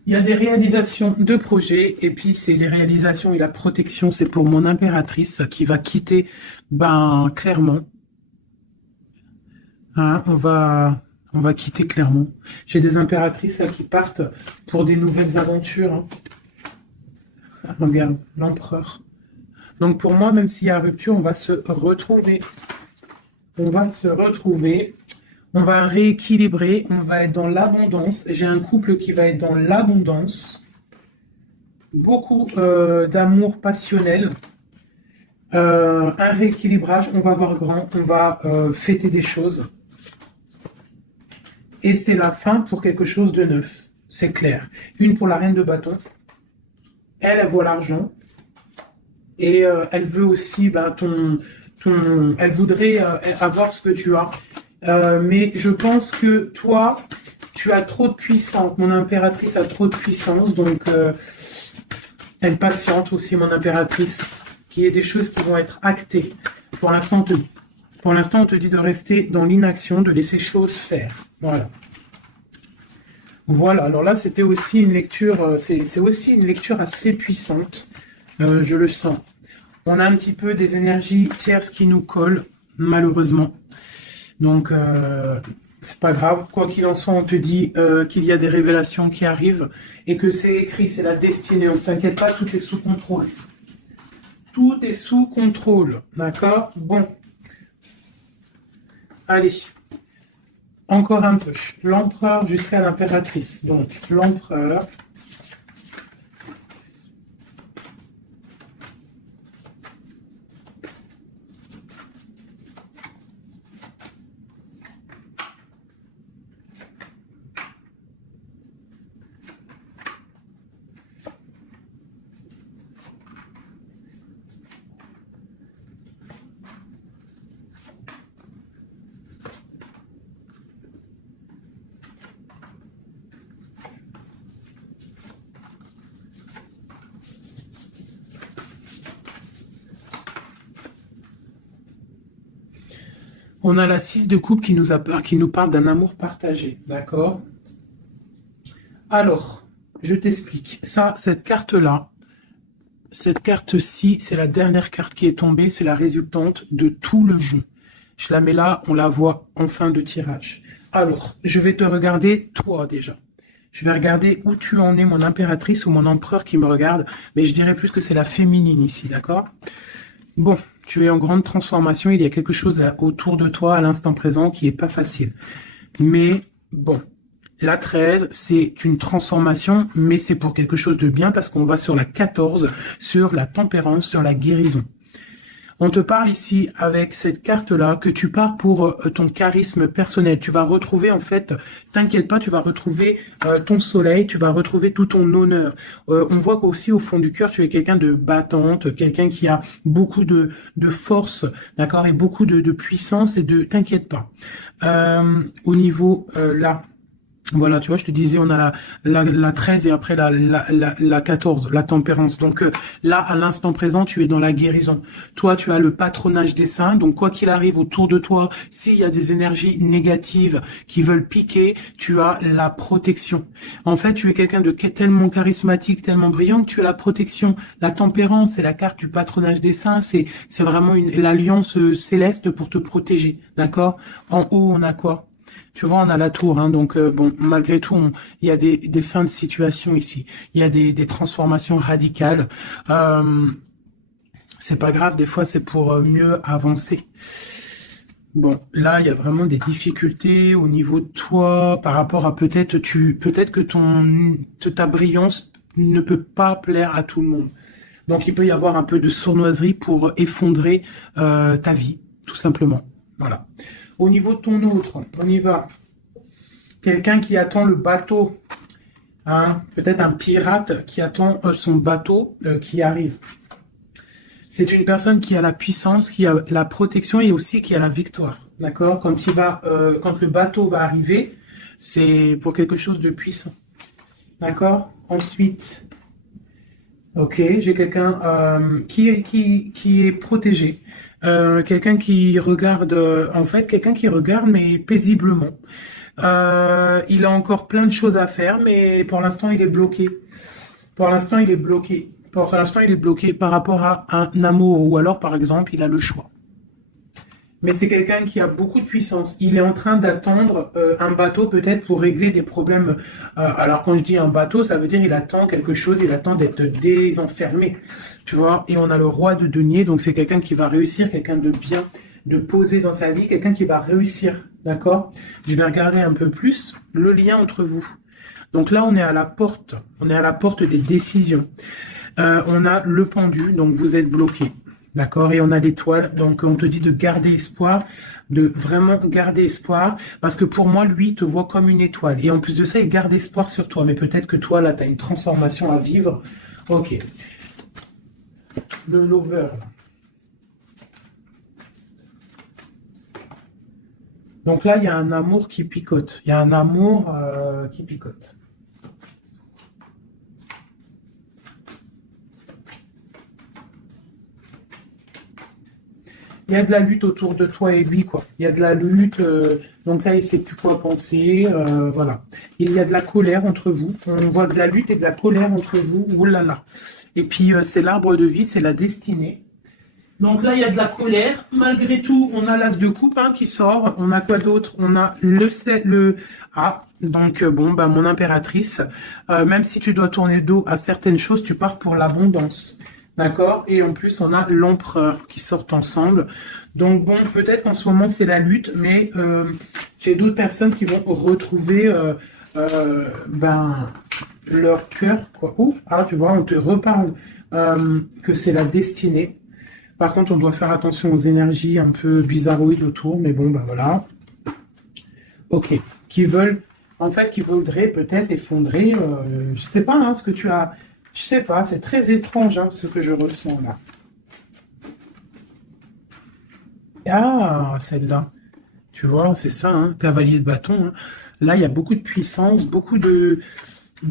Il y a des réalisations de projets, et puis c'est les réalisations et la protection, c'est pour mon impératrice qui va quitter, ben clairement. Hein, on va quitter clairement. J'ai des impératrices là qui partent pour des nouvelles aventures. Hein. Regarde, l'empereur. Donc pour moi, même s'il y a rupture, on va se retrouver. On va se retrouver. On va rééquilibrer. On va être dans l'abondance. J'ai un couple qui va être dans l'abondance. Beaucoup d'amour passionnel. Un rééquilibrage. On va voir grand. On va fêter des choses. Et c'est la fin pour quelque chose de neuf. C'est clair. Une pour la reine de bâton. Elle voit l'argent. Et elle veut aussi ben, elle voudrait avoir ce que tu as. Mais je pense que toi, tu as trop de puissance. Mon impératrice a trop de puissance, donc elle patiente aussi, mon impératrice, qu'il y ait des choses qui vont être actées. Pour l'instant, on te dit de rester dans l'inaction, de laisser choses faire. Voilà. Voilà, alors là, c'était aussi une lecture, c'est aussi une lecture assez puissante. Je le sens. On a un petit peu des énergies tierces qui nous collent, malheureusement. Donc, c'est pas grave. Quoi qu'il en soit, on te dit qu'il y a des révélations qui arrivent et que c'est écrit, c'est la destinée. On ne s'inquiète pas, tout est sous contrôle. Tout est sous contrôle. D'accord? Bon. Allez. Encore un peu. L'empereur jusqu'à l'impératrice. Donc, l'empereur. On a la 6 de coupe qui nous parle d'un amour partagé, d'accord? Alors, je t'explique. Ça, cette carte-là, cette carte-ci, c'est la dernière carte qui est tombée, c'est la résultante de tout le jeu. Je la mets là, on la voit en fin de tirage. Alors, je vais te regarder toi déjà. Je vais regarder où tu en es, mon impératrice ou mon empereur qui me regarde, mais je dirais plus que c'est la féminine ici, d'accord? Bon, tu es en grande transformation, il y a quelque chose autour de toi à l'instant présent qui est pas facile. Mais bon, la 13, c'est une transformation, mais c'est pour quelque chose de bien parce qu'on va sur la 14, sur la tempérance, sur la guérison. On te parle ici avec cette carte-là que tu pars pour ton charisme personnel. Tu vas retrouver en fait, t'inquiète pas, tu vas retrouver ton soleil, tu vas retrouver tout ton honneur. On voit qu'aussi au fond du cœur, tu es quelqu'un de battante, quelqu'un qui a beaucoup de force, d'accord, et beaucoup de puissance et de, t'inquiète pas. Au niveau là. Voilà, tu vois, je te disais, on a la 13 et après la 14, la tempérance. Donc là, à l'instant présent, tu es dans la guérison. Toi, tu as le patronage des saints. Donc quoi qu'il arrive autour de toi, s'il y a des énergies négatives qui veulent piquer, tu as la protection. En fait, tu es quelqu'un de tellement charismatique, tellement brillant que tu as la protection. La tempérance, c'est la carte du patronage des saints. C'est vraiment l'alliance céleste pour te protéger. D'accord? En haut, on a quoi? Tu vois, on a la tour, hein, donc bon, malgré tout, il y a des fins de situation ici. Il y a des transformations radicales. C'est pas grave, des fois, c'est pour mieux avancer. Bon, là, il y a vraiment des difficultés au niveau de toi, par rapport à peut-être que ta brillance ne peut pas plaire à tout le monde. Donc, il peut y avoir un peu de sournoiserie pour effondrer ta vie, tout simplement. Voilà. Au niveau de ton autre, on y va. Quelqu'un qui attend le bateau. Hein, peut-être un pirate qui attend son bateau qui arrive. C'est une personne qui a la puissance, qui a la protection et aussi qui a la victoire. D'accord? Quand le bateau va arriver, c'est pour quelque chose de puissant. D'accord? Ensuite, ok, j'ai quelqu'un qui est protégé. Quelqu'un qui regarde, quelqu'un qui regarde mais paisiblement. Il a encore plein de choses à faire, mais pour l'instant il est bloqué. Pour l'instant il est bloqué. Pour l'instant il est bloqué par rapport à un amour, ou alors par exemple il a le choix. Mais c'est quelqu'un qui a beaucoup de puissance. Il est en train d'attendre un bateau peut-être pour régler des problèmes. Alors quand je dis un bateau, ça veut dire il attend quelque chose, il attend d'être désenfermé. Tu vois, et on a le roi de denier, donc c'est quelqu'un qui va réussir, quelqu'un de bien, de posé dans sa vie, quelqu'un qui va réussir. D'accord? Je vais regarder un peu plus le lien entre vous. Donc là, on est à la porte des décisions. On a le pendu, donc vous êtes bloqué. D'accord? Et on a l'étoile, donc on te dit de garder espoir, de vraiment garder espoir, parce que pour moi, lui, il te voit comme une étoile. Et en plus de ça, il garde espoir sur toi. Mais peut-être que toi, là, tu as une transformation à vivre. Ok. Le lover. Donc là, il y a un amour qui picote. Il y a un amour qui picote. Il y a de la lutte autour de toi et lui, quoi. Il y a de la lutte, donc là, il ne sait plus quoi penser, voilà. Il y a de la colère entre vous. On voit de la lutte et de la colère entre vous. Ouh là là. Et puis, c'est l'arbre de vie, c'est la destinée. Donc là, il y a de la colère. Malgré tout, on a l'as de coupe qui sort. On a quoi d'autre? On a donc bon, bah mon impératrice. Même si tu dois tourner le dos à certaines choses, tu pars pour l'abondance. D'accord? Et en plus, on a l'empereur qui sortent ensemble. Donc bon, peut-être qu'en ce moment, c'est la lutte, mais j'ai d'autres personnes qui vont retrouver leur cœur. Quoi. Tu vois, on te reparle que c'est la destinée. Par contre, on doit faire attention aux énergies un peu bizarroïdes autour, mais bon, bah voilà. Ok. Qui voudraient peut-être effondrer, je sais pas, ce que tu as... Je sais pas, c'est très étrange, ce que je ressens là. Ah, celle-là. Tu vois, c'est ça, cavalier de bâton. Là, il y a beaucoup de puissance, beaucoup de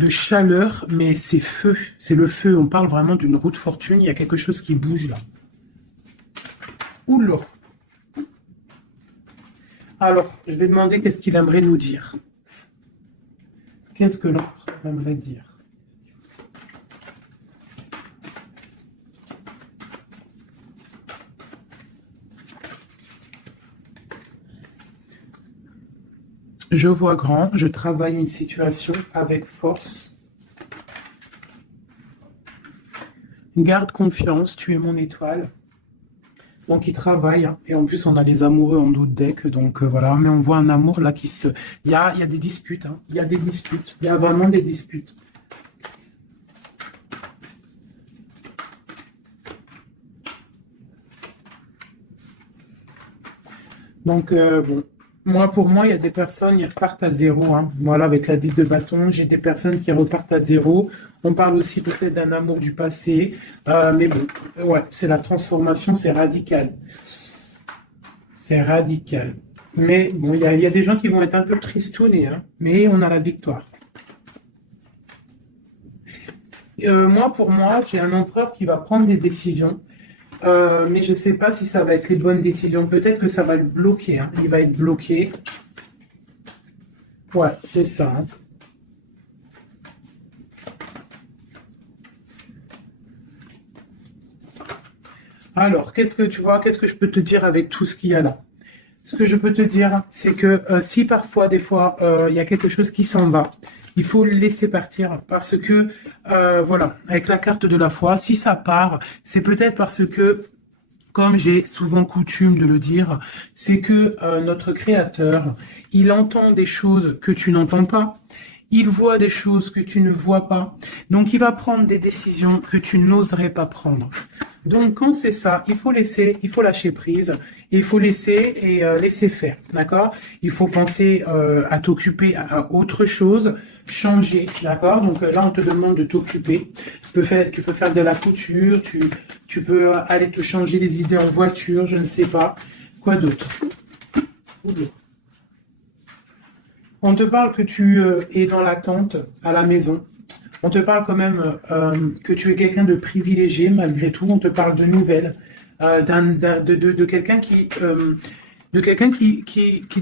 chaleur, mais c'est feu. C'est le feu. On parle vraiment d'une roue de fortune. Il y a quelque chose qui bouge là. Oula. Alors, je vais demander qu'est-ce qu'il aimerait nous dire. Qu'est-ce que l'empereur aimerait dire? Je vois grand, je travaille une situation avec force. Garde confiance, tu es mon étoile. Donc il travaille, hein. Et en plus on a les amoureux en dos de deck, donc voilà, mais on voit un amour là qui se... il y a des disputes, hein. Il y a des disputes, il y a vraiment des disputes. Donc bon, pour moi, il y a des personnes, ils repartent à zéro, hein. Voilà, avec la 10 de bâton, j'ai des personnes qui repartent à zéro. On parle aussi peut-être d'un amour du passé, mais bon, ouais, c'est la transformation, c'est radical. C'est radical. Mais bon, il y a des gens qui vont être un peu tristounés, hein, mais on a la victoire. Pour moi, j'ai un empereur qui va prendre des décisions, mais je ne sais pas si ça va être les bonnes décisions. Peut-être que ça va le bloquer, hein. Il va être bloqué. Ouais, c'est ça, hein. Alors, qu'est-ce que tu vois, qu'est-ce que je peux te dire avec tout ce qu'il y a là? Ce que je peux te dire, c'est que si parfois, des fois, il y a quelque chose qui s'en va, il faut le laisser partir parce que, voilà, avec la carte de la foi, si ça part, c'est peut-être parce que, comme j'ai souvent coutume de le dire, c'est que notre Créateur, il entend des choses que tu n'entends pas. Il voit des choses que tu ne vois pas. Donc, il va prendre des décisions que tu n'oserais pas prendre. Donc, quand c'est ça, il faut lâcher prise, et il faut laisser faire, d'accord? Il faut penser à t'occuper à autre chose, changer, d'accord? Donc là, on te demande de t'occuper. Tu peux faire de la couture, tu peux aller te changer les idées en voiture, je ne sais pas. Quoi d'autre? On te parle que tu es dans l'attente à la maison. On te parle quand même que tu es quelqu'un de privilégié malgré tout. On te parle de nouvelles, de quelqu'un qui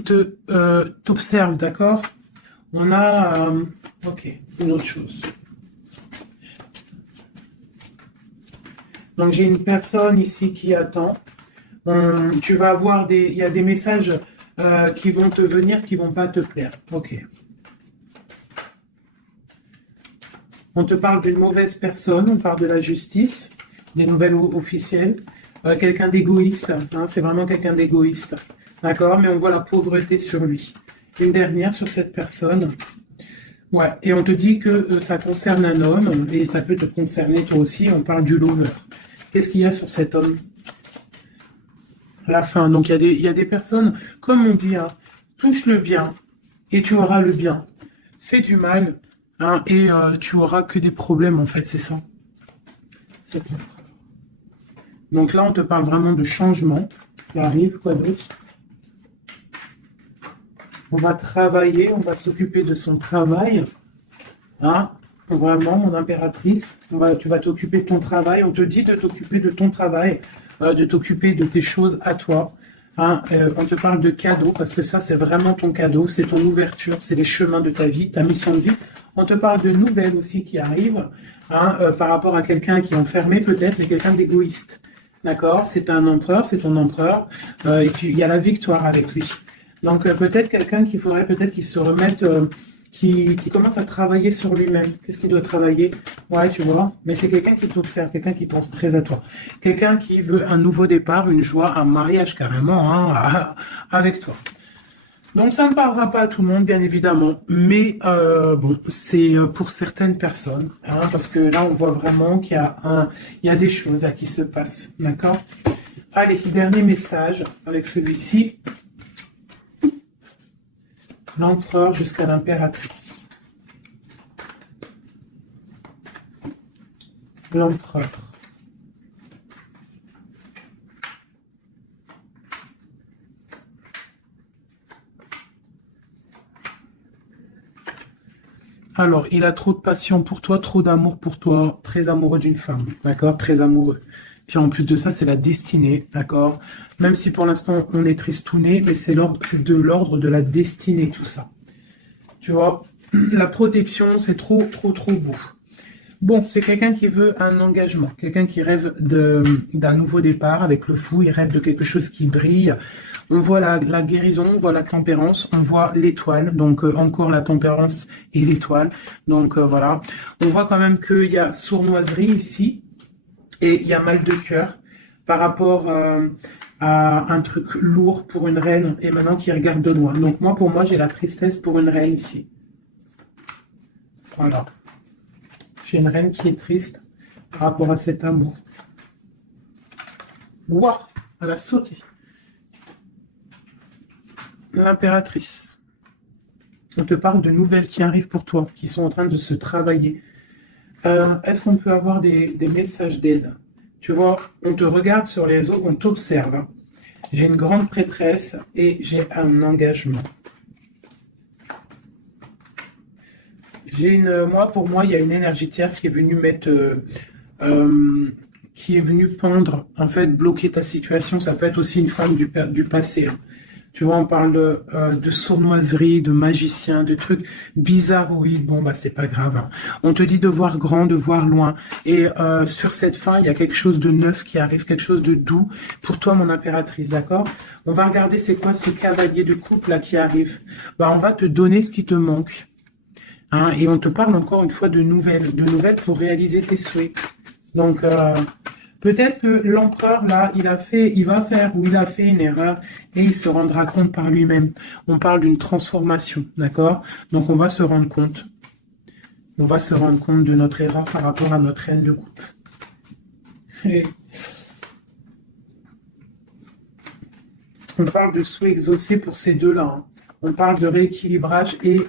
te t'observe, d'accord? On a ok, une autre chose. Donc j'ai une personne ici qui attend. Tu vas avoir il y a des messages qui vont te venir, qui vont pas te plaire. Ok. On te parle d'une mauvaise personne, on parle de la justice, des nouvelles officielles, quelqu'un d'égoïste, hein, c'est vraiment quelqu'un d'égoïste, d'accord? Mais on voit la pauvreté sur lui. Une dernière sur cette personne. Ouais, et on te dit que ça concerne un homme, et ça peut te concerner toi aussi, on parle du lover. Qu'est-ce qu'il y a sur cet homme? La fin, donc il y a des personnes, comme on dit, hein, touche le bien, et tu auras le bien. Fais du mal, hein, et tu auras que des problèmes, en fait, c'est ça. Donc là, on te parle vraiment de changement qui arrive, quoi d'autre? On va travailler, on va s'occuper de son travail. Hein? Vraiment, mon impératrice, tu vas t'occuper de ton travail. On te dit de t'occuper de ton travail, de t'occuper de tes choses à toi. Hein? On te parle de cadeau, parce que ça, c'est vraiment ton cadeau, c'est ton ouverture, c'est les chemins de ta vie, ta mission de vie. On te parle de nouvelles aussi qui arrivent, hein, par rapport à quelqu'un qui est enfermé peut-être, mais quelqu'un d'égoïste. D'accord? C'est un empereur, c'est ton empereur, et puis il y a la victoire avec lui. Donc peut-être quelqu'un qu'il faudrait peut-être qu'il se remette, qui commence à travailler sur lui-même. Qu'est-ce qu'il doit travailler? Ouais, tu vois. Mais c'est quelqu'un qui t'observe, quelqu'un qui pense très à toi. Quelqu'un qui veut un nouveau départ, une joie, un mariage carrément, hein, avec toi. Donc ça ne parlera pas à tout le monde, bien évidemment, mais bon, c'est pour certaines personnes, hein, parce que là on voit vraiment qu'il y a des choses à qui se passent, d'accord? Allez, dernier message avec celui-ci. L'empereur jusqu'à l'impératrice. L'empereur. Alors, il a trop de passion pour toi, trop d'amour pour toi, très amoureux d'une femme, d'accord? Très amoureux. Puis en plus de ça, c'est la destinée, d'accord? Même si pour l'instant, on est tristouné, mais c'est de l'ordre de la destinée, tout ça. Tu vois, la protection, c'est trop, trop, trop beau. Bon, c'est quelqu'un qui veut un engagement, quelqu'un qui rêve d'un nouveau départ avec le fou, il rêve de quelque chose qui brille. On voit la guérison, on voit la tempérance, on voit l'étoile, donc encore la tempérance et l'étoile. Donc voilà, on voit quand même qu'il y a sournoiserie ici et il y a mal de cœur par rapport à un truc lourd pour une reine et maintenant qui regarde de loin. Donc moi, pour moi, j'ai la tristesse pour une reine ici. Voilà. J'ai une reine qui est triste par rapport à cet amour. Waouh, elle a sauté. L'impératrice. On te parle de nouvelles qui arrivent pour toi, qui sont en train de se travailler. Est-ce qu'on peut avoir des messages d'aide? Tu vois, on te regarde sur les réseaux, on t'observe. J'ai une grande prêtresse et j'ai un engagement. Pour moi, il y a une énergie tierce qui est venue qui est venue pendre, en fait, bloquer ta situation. Ça peut être aussi une femme du passé. Hein. Tu vois, on parle de sournoiserie, de magicien, de trucs bizarroïdes. Bon, bah, c'est pas grave. Hein. On te dit de voir grand, de voir loin. Et sur cette fin, il y a quelque chose de neuf qui arrive, quelque chose de doux pour toi, mon impératrice, d'accord? On va regarder c'est quoi ce cavalier de coupe là qui arrive. Bah, on va te donner ce qui te manque. Hein, et on te parle encore une fois de nouvelles pour réaliser tes souhaits. Donc, peut-être que l'empereur, là, il a fait une erreur et il se rendra compte par lui-même. On parle d'une transformation, d'accord? Donc, on va se rendre compte. On va se rendre compte de notre erreur par rapport à notre reine de coupe. Et on parle de souhaits exaucés pour ces deux-là. Hein. On parle de rééquilibrage et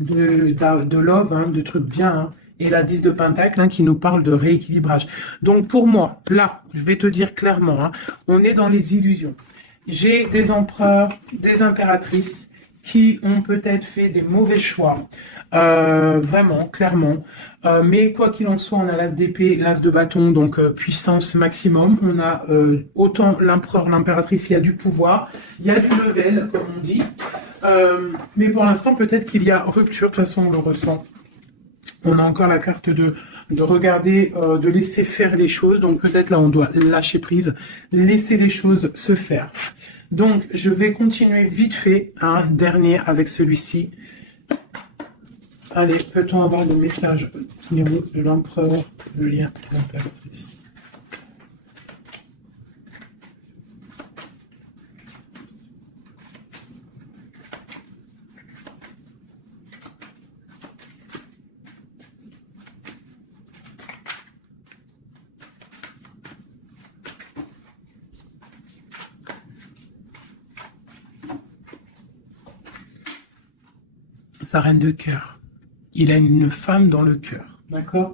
de love, hein, de trucs bien, hein, et la 10 de Pentacle hein, qui nous parle de rééquilibrage. Donc pour moi, là, je vais te dire clairement, hein, on est dans les illusions. J'ai des empereurs, des impératrices qui ont peut-être fait des mauvais choix, vraiment, clairement. Mais quoi qu'il en soit, on a l'as d'épée, l'as de bâton, donc puissance maximum. On a autant l'empereur, l'impératrice, il y a du pouvoir, il y a du level, comme on dit. Mais pour l'instant, peut-être qu'il y a rupture, de toute façon, on le ressent. On a encore la carte de regarder, de laisser faire les choses. Donc peut-être là, on doit lâcher prise, laisser les choses se faire. Donc, je vais continuer vite fait, un dernier avec celui-ci. Allez, peut-on avoir des messages au niveau de l'empereur, le lien de l'impératrice? Sa reine de cœur. Il a une femme dans le cœur. D'accord?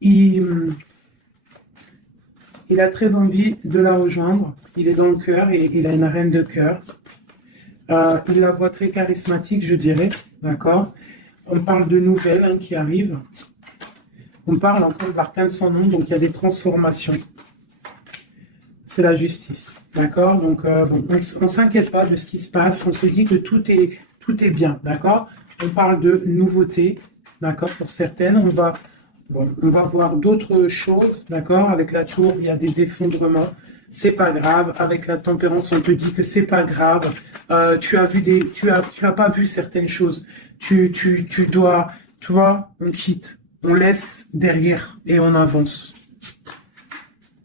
Il a très envie de la rejoindre. Il est dans le cœur et il a une reine de cœur. Il la voit très charismatique, je dirais. D'accord? On parle de nouvelles hein, qui arrivent. On parle encore de l'arcane sans nom, donc il y a des transformations. C'est la justice, d'accord? Donc, bon, on ne s'inquiète pas de ce qui se passe, on se dit que tout est bien, d'accord? On parle de nouveautés, d'accord? Pour certaines, on va voir d'autres choses, d'accord? Avec la tour, il y a des effondrements, c'est pas grave. Avec la tempérance, on te dit que c'est pas grave. Tu as pas vu certaines choses. Tu dois, tu vois, on quitte, on laisse derrière et on avance.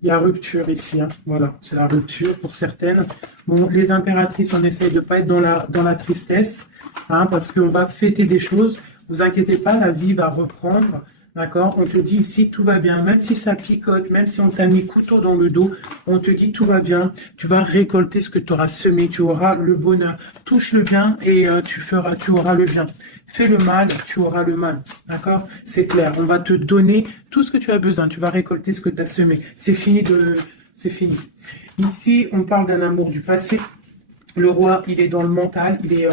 Il y a rupture ici, hein. Voilà, c'est la rupture pour certaines. Bon, les impératrices, on essaye de ne pas être dans la tristesse, hein, parce qu'on va fêter des choses. Vous inquiétez pas, la vie va reprendre, d'accord? On te dit ici, tout va bien, même si ça picote, même si on t'a mis couteau dans le dos, on te dit tout va bien. Tu vas récolter ce que tu auras semé, tu auras le bonheur. Touche le bien et tu auras le bien. Fais le mal, tu auras le mal. D'accord? C'est clair. On va te donner tout ce que tu as besoin. Tu vas récolter ce que tu as semé. C'est fini. Ici, on parle d'un amour du passé. Le roi, il est dans le mental. Il est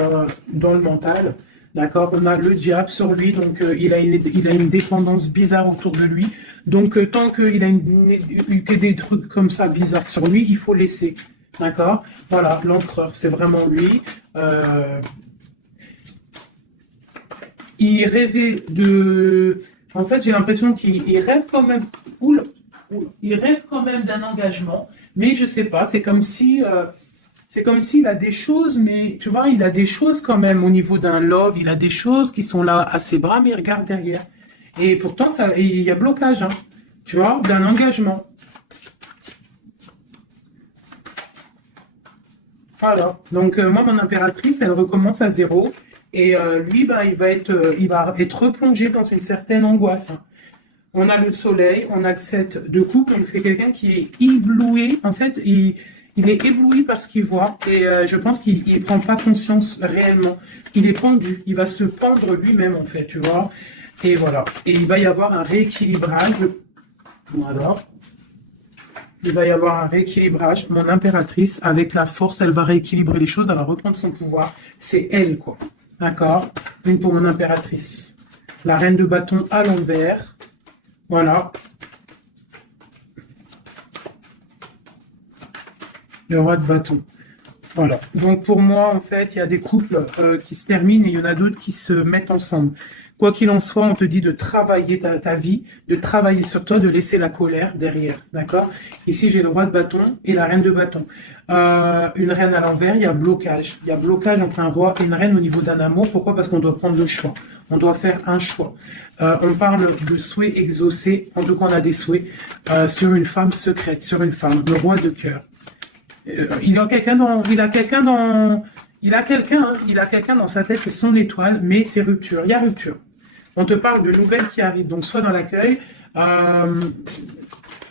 dans le mental. D'accord? On a le diable sur lui, donc il a une dépendance bizarre autour de lui. Donc tant qu'il a que des trucs comme ça bizarres sur lui, il faut laisser. D'accord? Voilà, l'empereur, c'est vraiment lui. Il rêvait de... En fait, j'ai l'impression qu'il rêve quand même... Oula, il rêve quand même d'un engagement, mais je sais pas, c'est comme si... c'est comme s'il a des choses, mais tu vois, il a des choses quand même au niveau d'un love, il a des choses qui sont là à ses bras, mais il regarde derrière. Et pourtant, il y a blocage, hein, tu vois, d'un engagement. Voilà. Donc, moi, mon impératrice, elle recommence à zéro. Et lui, ben, il va être replongé dans une certaine angoisse, hein. On a le soleil, on a le 7 de coupe, donc c'est quelqu'un qui est ébloui. En fait, il est ébloui par ce qu'il voit et je pense qu'il ne prend pas conscience réellement. Il est pendu, il va se pendre lui-même en fait, tu vois. Et voilà. Et il va y avoir un rééquilibrage. Voilà. Il va y avoir un rééquilibrage. Mon impératrice, avec la force, elle va rééquilibrer les choses, elle va reprendre son pouvoir. C'est elle, quoi. D'accord? Une pour mon impératrice. La reine de bâton à l'envers. Voilà. Le roi de bâton. Voilà. Donc pour moi, en fait, il y a des couples qui se terminent et il y en a d'autres qui se mettent ensemble. Quoi qu'il en soit, on te dit de travailler ta vie, de travailler sur toi, de laisser la colère derrière. D'accord? Ici, j'ai le roi de bâton et la reine de bâton. Une reine à l'envers, il y a blocage. Il y a blocage entre un roi et une reine au niveau d'un amour. Pourquoi? Parce qu'on doit prendre le choix. On doit faire un choix. On parle de souhaits exaucés. En tout cas, on a des souhaits sur une femme secrète, sur une femme, le roi de cœur. Il a quelqu'un dans sa tête, c'est son étoile, mais c'est rupture. Il y a rupture. On te parle de nouvelles qui arrivent, donc soit dans l'accueil,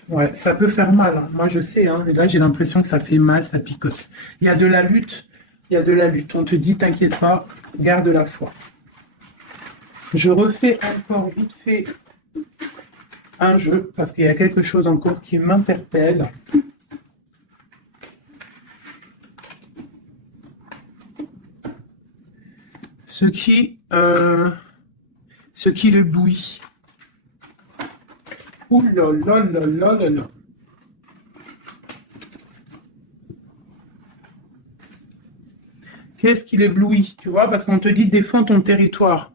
ouais, ça peut faire mal, hein. Moi je sais, hein, mais là j'ai l'impression que ça fait mal, ça picote. Il y a de la lutte, il y a de la lutte. On te dit, t'inquiète pas, garde la foi. Je refais encore vite fait un jeu, parce qu'il y a quelque chose encore qui m'interpelle. Ce qui le bouillit. Ouh là là là là là là. Qu'est-ce qui l'éblouit, tu vois? Parce qu'on te dit défends ton territoire.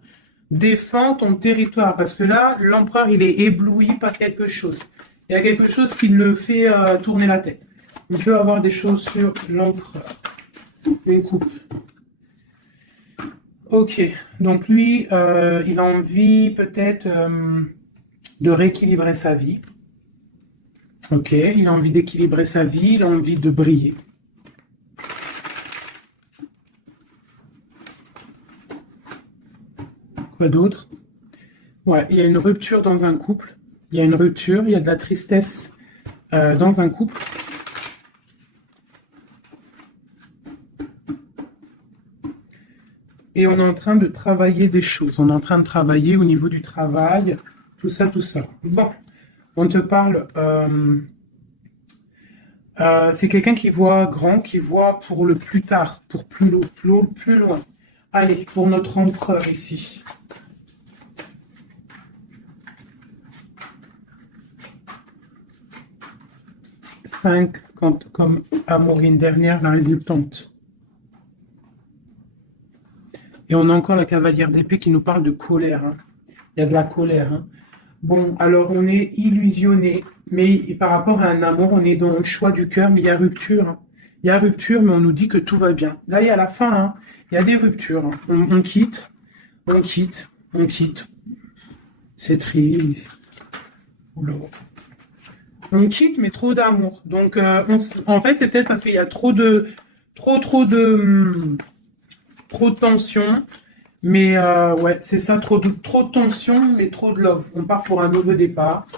Défends ton territoire. Parce que là, l'empereur, il est ébloui par quelque chose. Il y a quelque chose qui le fait tourner la tête. Il peut avoir des choses sur l'empereur. Une coupe. Ok, donc lui, il a envie peut-être de rééquilibrer sa vie. Ok, il a envie d'équilibrer sa vie, il a envie de briller. Quoi d'autre? Ouais, il y a une rupture dans un couple. Il y a une rupture, il y a de la tristesse dans un couple. Et on est en train de travailler des choses. On est en train de travailler au niveau du travail, tout ça, tout ça. Bon, on te parle... c'est quelqu'un qui voit grand, qui voit pour le plus tard, pour plus loin. Allez, pour notre empereur ici. Cinq, comme Amorine dernière, la résultante. Et on a encore la cavalière d'épée qui nous parle de colère, hein. Il y a de la colère, hein. Bon, alors on est illusionné, mais par rapport à un amour, on est dans le choix du cœur, mais il y a rupture, hein. Il y a rupture, mais on nous dit que tout va bien. Là, il y a la fin, hein. Il y a des ruptures, hein. On quitte, on quitte, on quitte. C'est triste. Oula. On quitte, mais trop d'amour. Donc, en fait, c'est peut-être parce qu'il y a trop de tension, mais ouais, c'est ça, trop de tension, mais trop de love. On part pour un nouveau départ.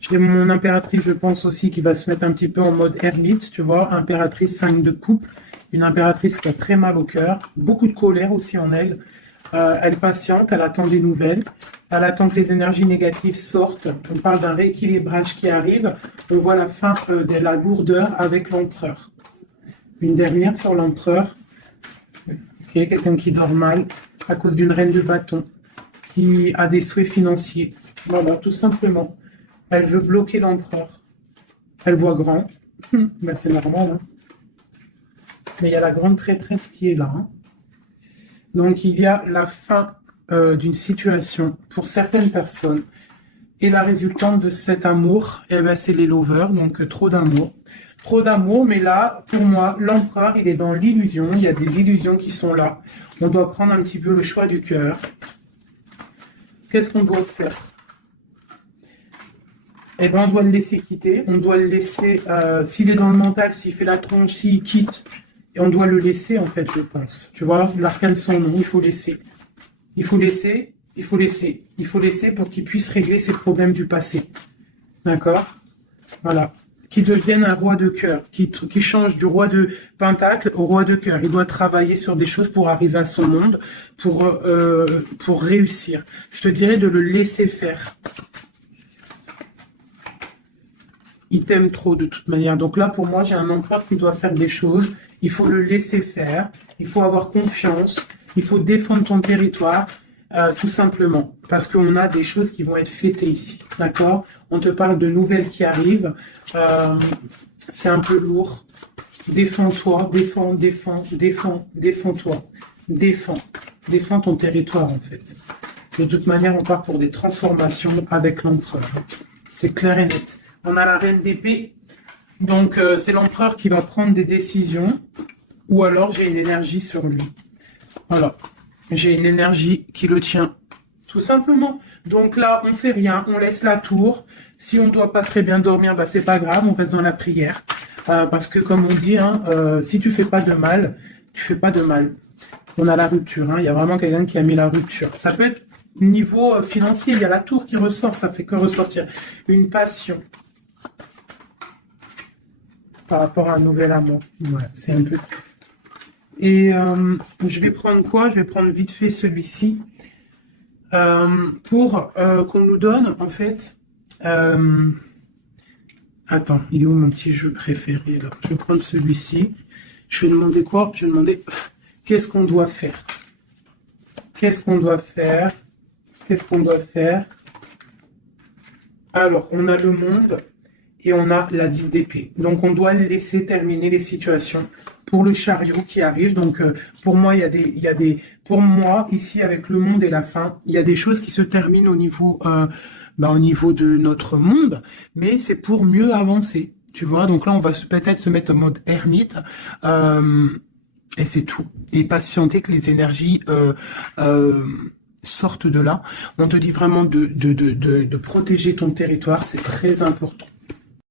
J'ai mon impératrice, je pense aussi, qui va se mettre un petit peu en mode ermite, tu vois, impératrice 5 de coupe, une impératrice qui a très mal au cœur, beaucoup de colère aussi en elle. Elle patiente, elle attend des nouvelles, elle attend que les énergies négatives sortent. On parle d'un rééquilibrage qui arrive. On voit la fin de la lourdeur avec l'empereur. Une dernière sur l'empereur. Ok, quelqu'un qui dort mal à cause d'une reine de bâton, qui a des souhaits financiers. Voilà, tout simplement. Elle veut bloquer l'empereur. Elle voit grand. Ben, c'est normal. Hein. Mais il y a la grande prêtresse qui est là. Hein. Donc, il y a la fin d'une situation pour certaines personnes. Et la résultante de cet amour, eh ben, c'est les lovers, donc trop d'amour. Trop d'amour, mais là, pour moi, l'empereur, il est dans l'illusion. Il y a des illusions qui sont là. On doit prendre un petit peu le choix du cœur. Qu'est-ce qu'on doit faire? Eh ben, on doit le laisser quitter. On doit le laisser, s'il est dans le mental, s'il fait la tronche, s'il quitte, et on doit le laisser, en fait, je pense. Tu vois, l'arcane sans nom, il faut laisser. Il faut laisser, il faut laisser. Il faut laisser pour qu'il puisse régler ses problèmes du passé. D'accord? Voilà. Qui devienne un roi de cœur, qui change du roi de pentacle au roi de cœur. Il doit travailler sur des choses pour arriver à son monde, pour réussir. Je te dirais de le laisser faire. Il t'aime trop de toute manière. Donc là, pour moi, j'ai un empereur qui doit faire des choses. Il faut le laisser faire. Il faut avoir confiance. Il faut défendre ton territoire, tout simplement. Parce qu'on a des choses qui vont être fêtées ici. D'accord? On te parle de nouvelles qui arrivent. C'est un peu lourd. Défends-toi. Défends-toi. Défends ton territoire, en fait. De toute manière, on part pour des transformations avec l'empereur. C'est clair et net. On a la reine d'épée. Donc, c'est l'empereur qui va prendre des décisions. Ou alors, j'ai une énergie sur lui. Voilà. J'ai une énergie qui le tient. Tout simplement. Donc là, on fait rien. On laisse la tour. Si on ne doit pas très bien dormir, bah, c'est pas grave. On reste dans la prière. Parce que, comme on dit, hein, si tu fais pas de mal, tu fais pas de mal. On a la rupture. Hein. Il y a vraiment quelqu'un qui a mis la rupture. Ça peut être niveau financier. Il y a la tour qui ressort. Ça fait que ressortir une passion. Par rapport à un nouvel amour. Ouais, c'est un peu triste. Et je vais prendre quoi? Je vais prendre vite fait celui-ci pour qu'on nous donne, en fait... Attends, il est où mon petit jeu préféré, là? Je vais prendre celui-ci. Je vais demander quoi? Je vais demander qu'est-ce qu'on doit faire? Qu'est-ce qu'on doit faire? Qu'est-ce qu'on doit faire? Alors, on a le monde... et on a la 10 d'épée. Donc, on doit laisser terminer les situations pour le chariot qui arrive. Donc, pour moi, pour moi, ici, avec le monde et la fin, il y a des choses qui se terminent au niveau de notre monde, mais c'est pour mieux avancer. Tu vois, donc là, on va peut-être se mettre en mode ermite, et c'est tout. Et patienter que les énergies, sortent de là. On te dit vraiment de protéger ton territoire, c'est très important.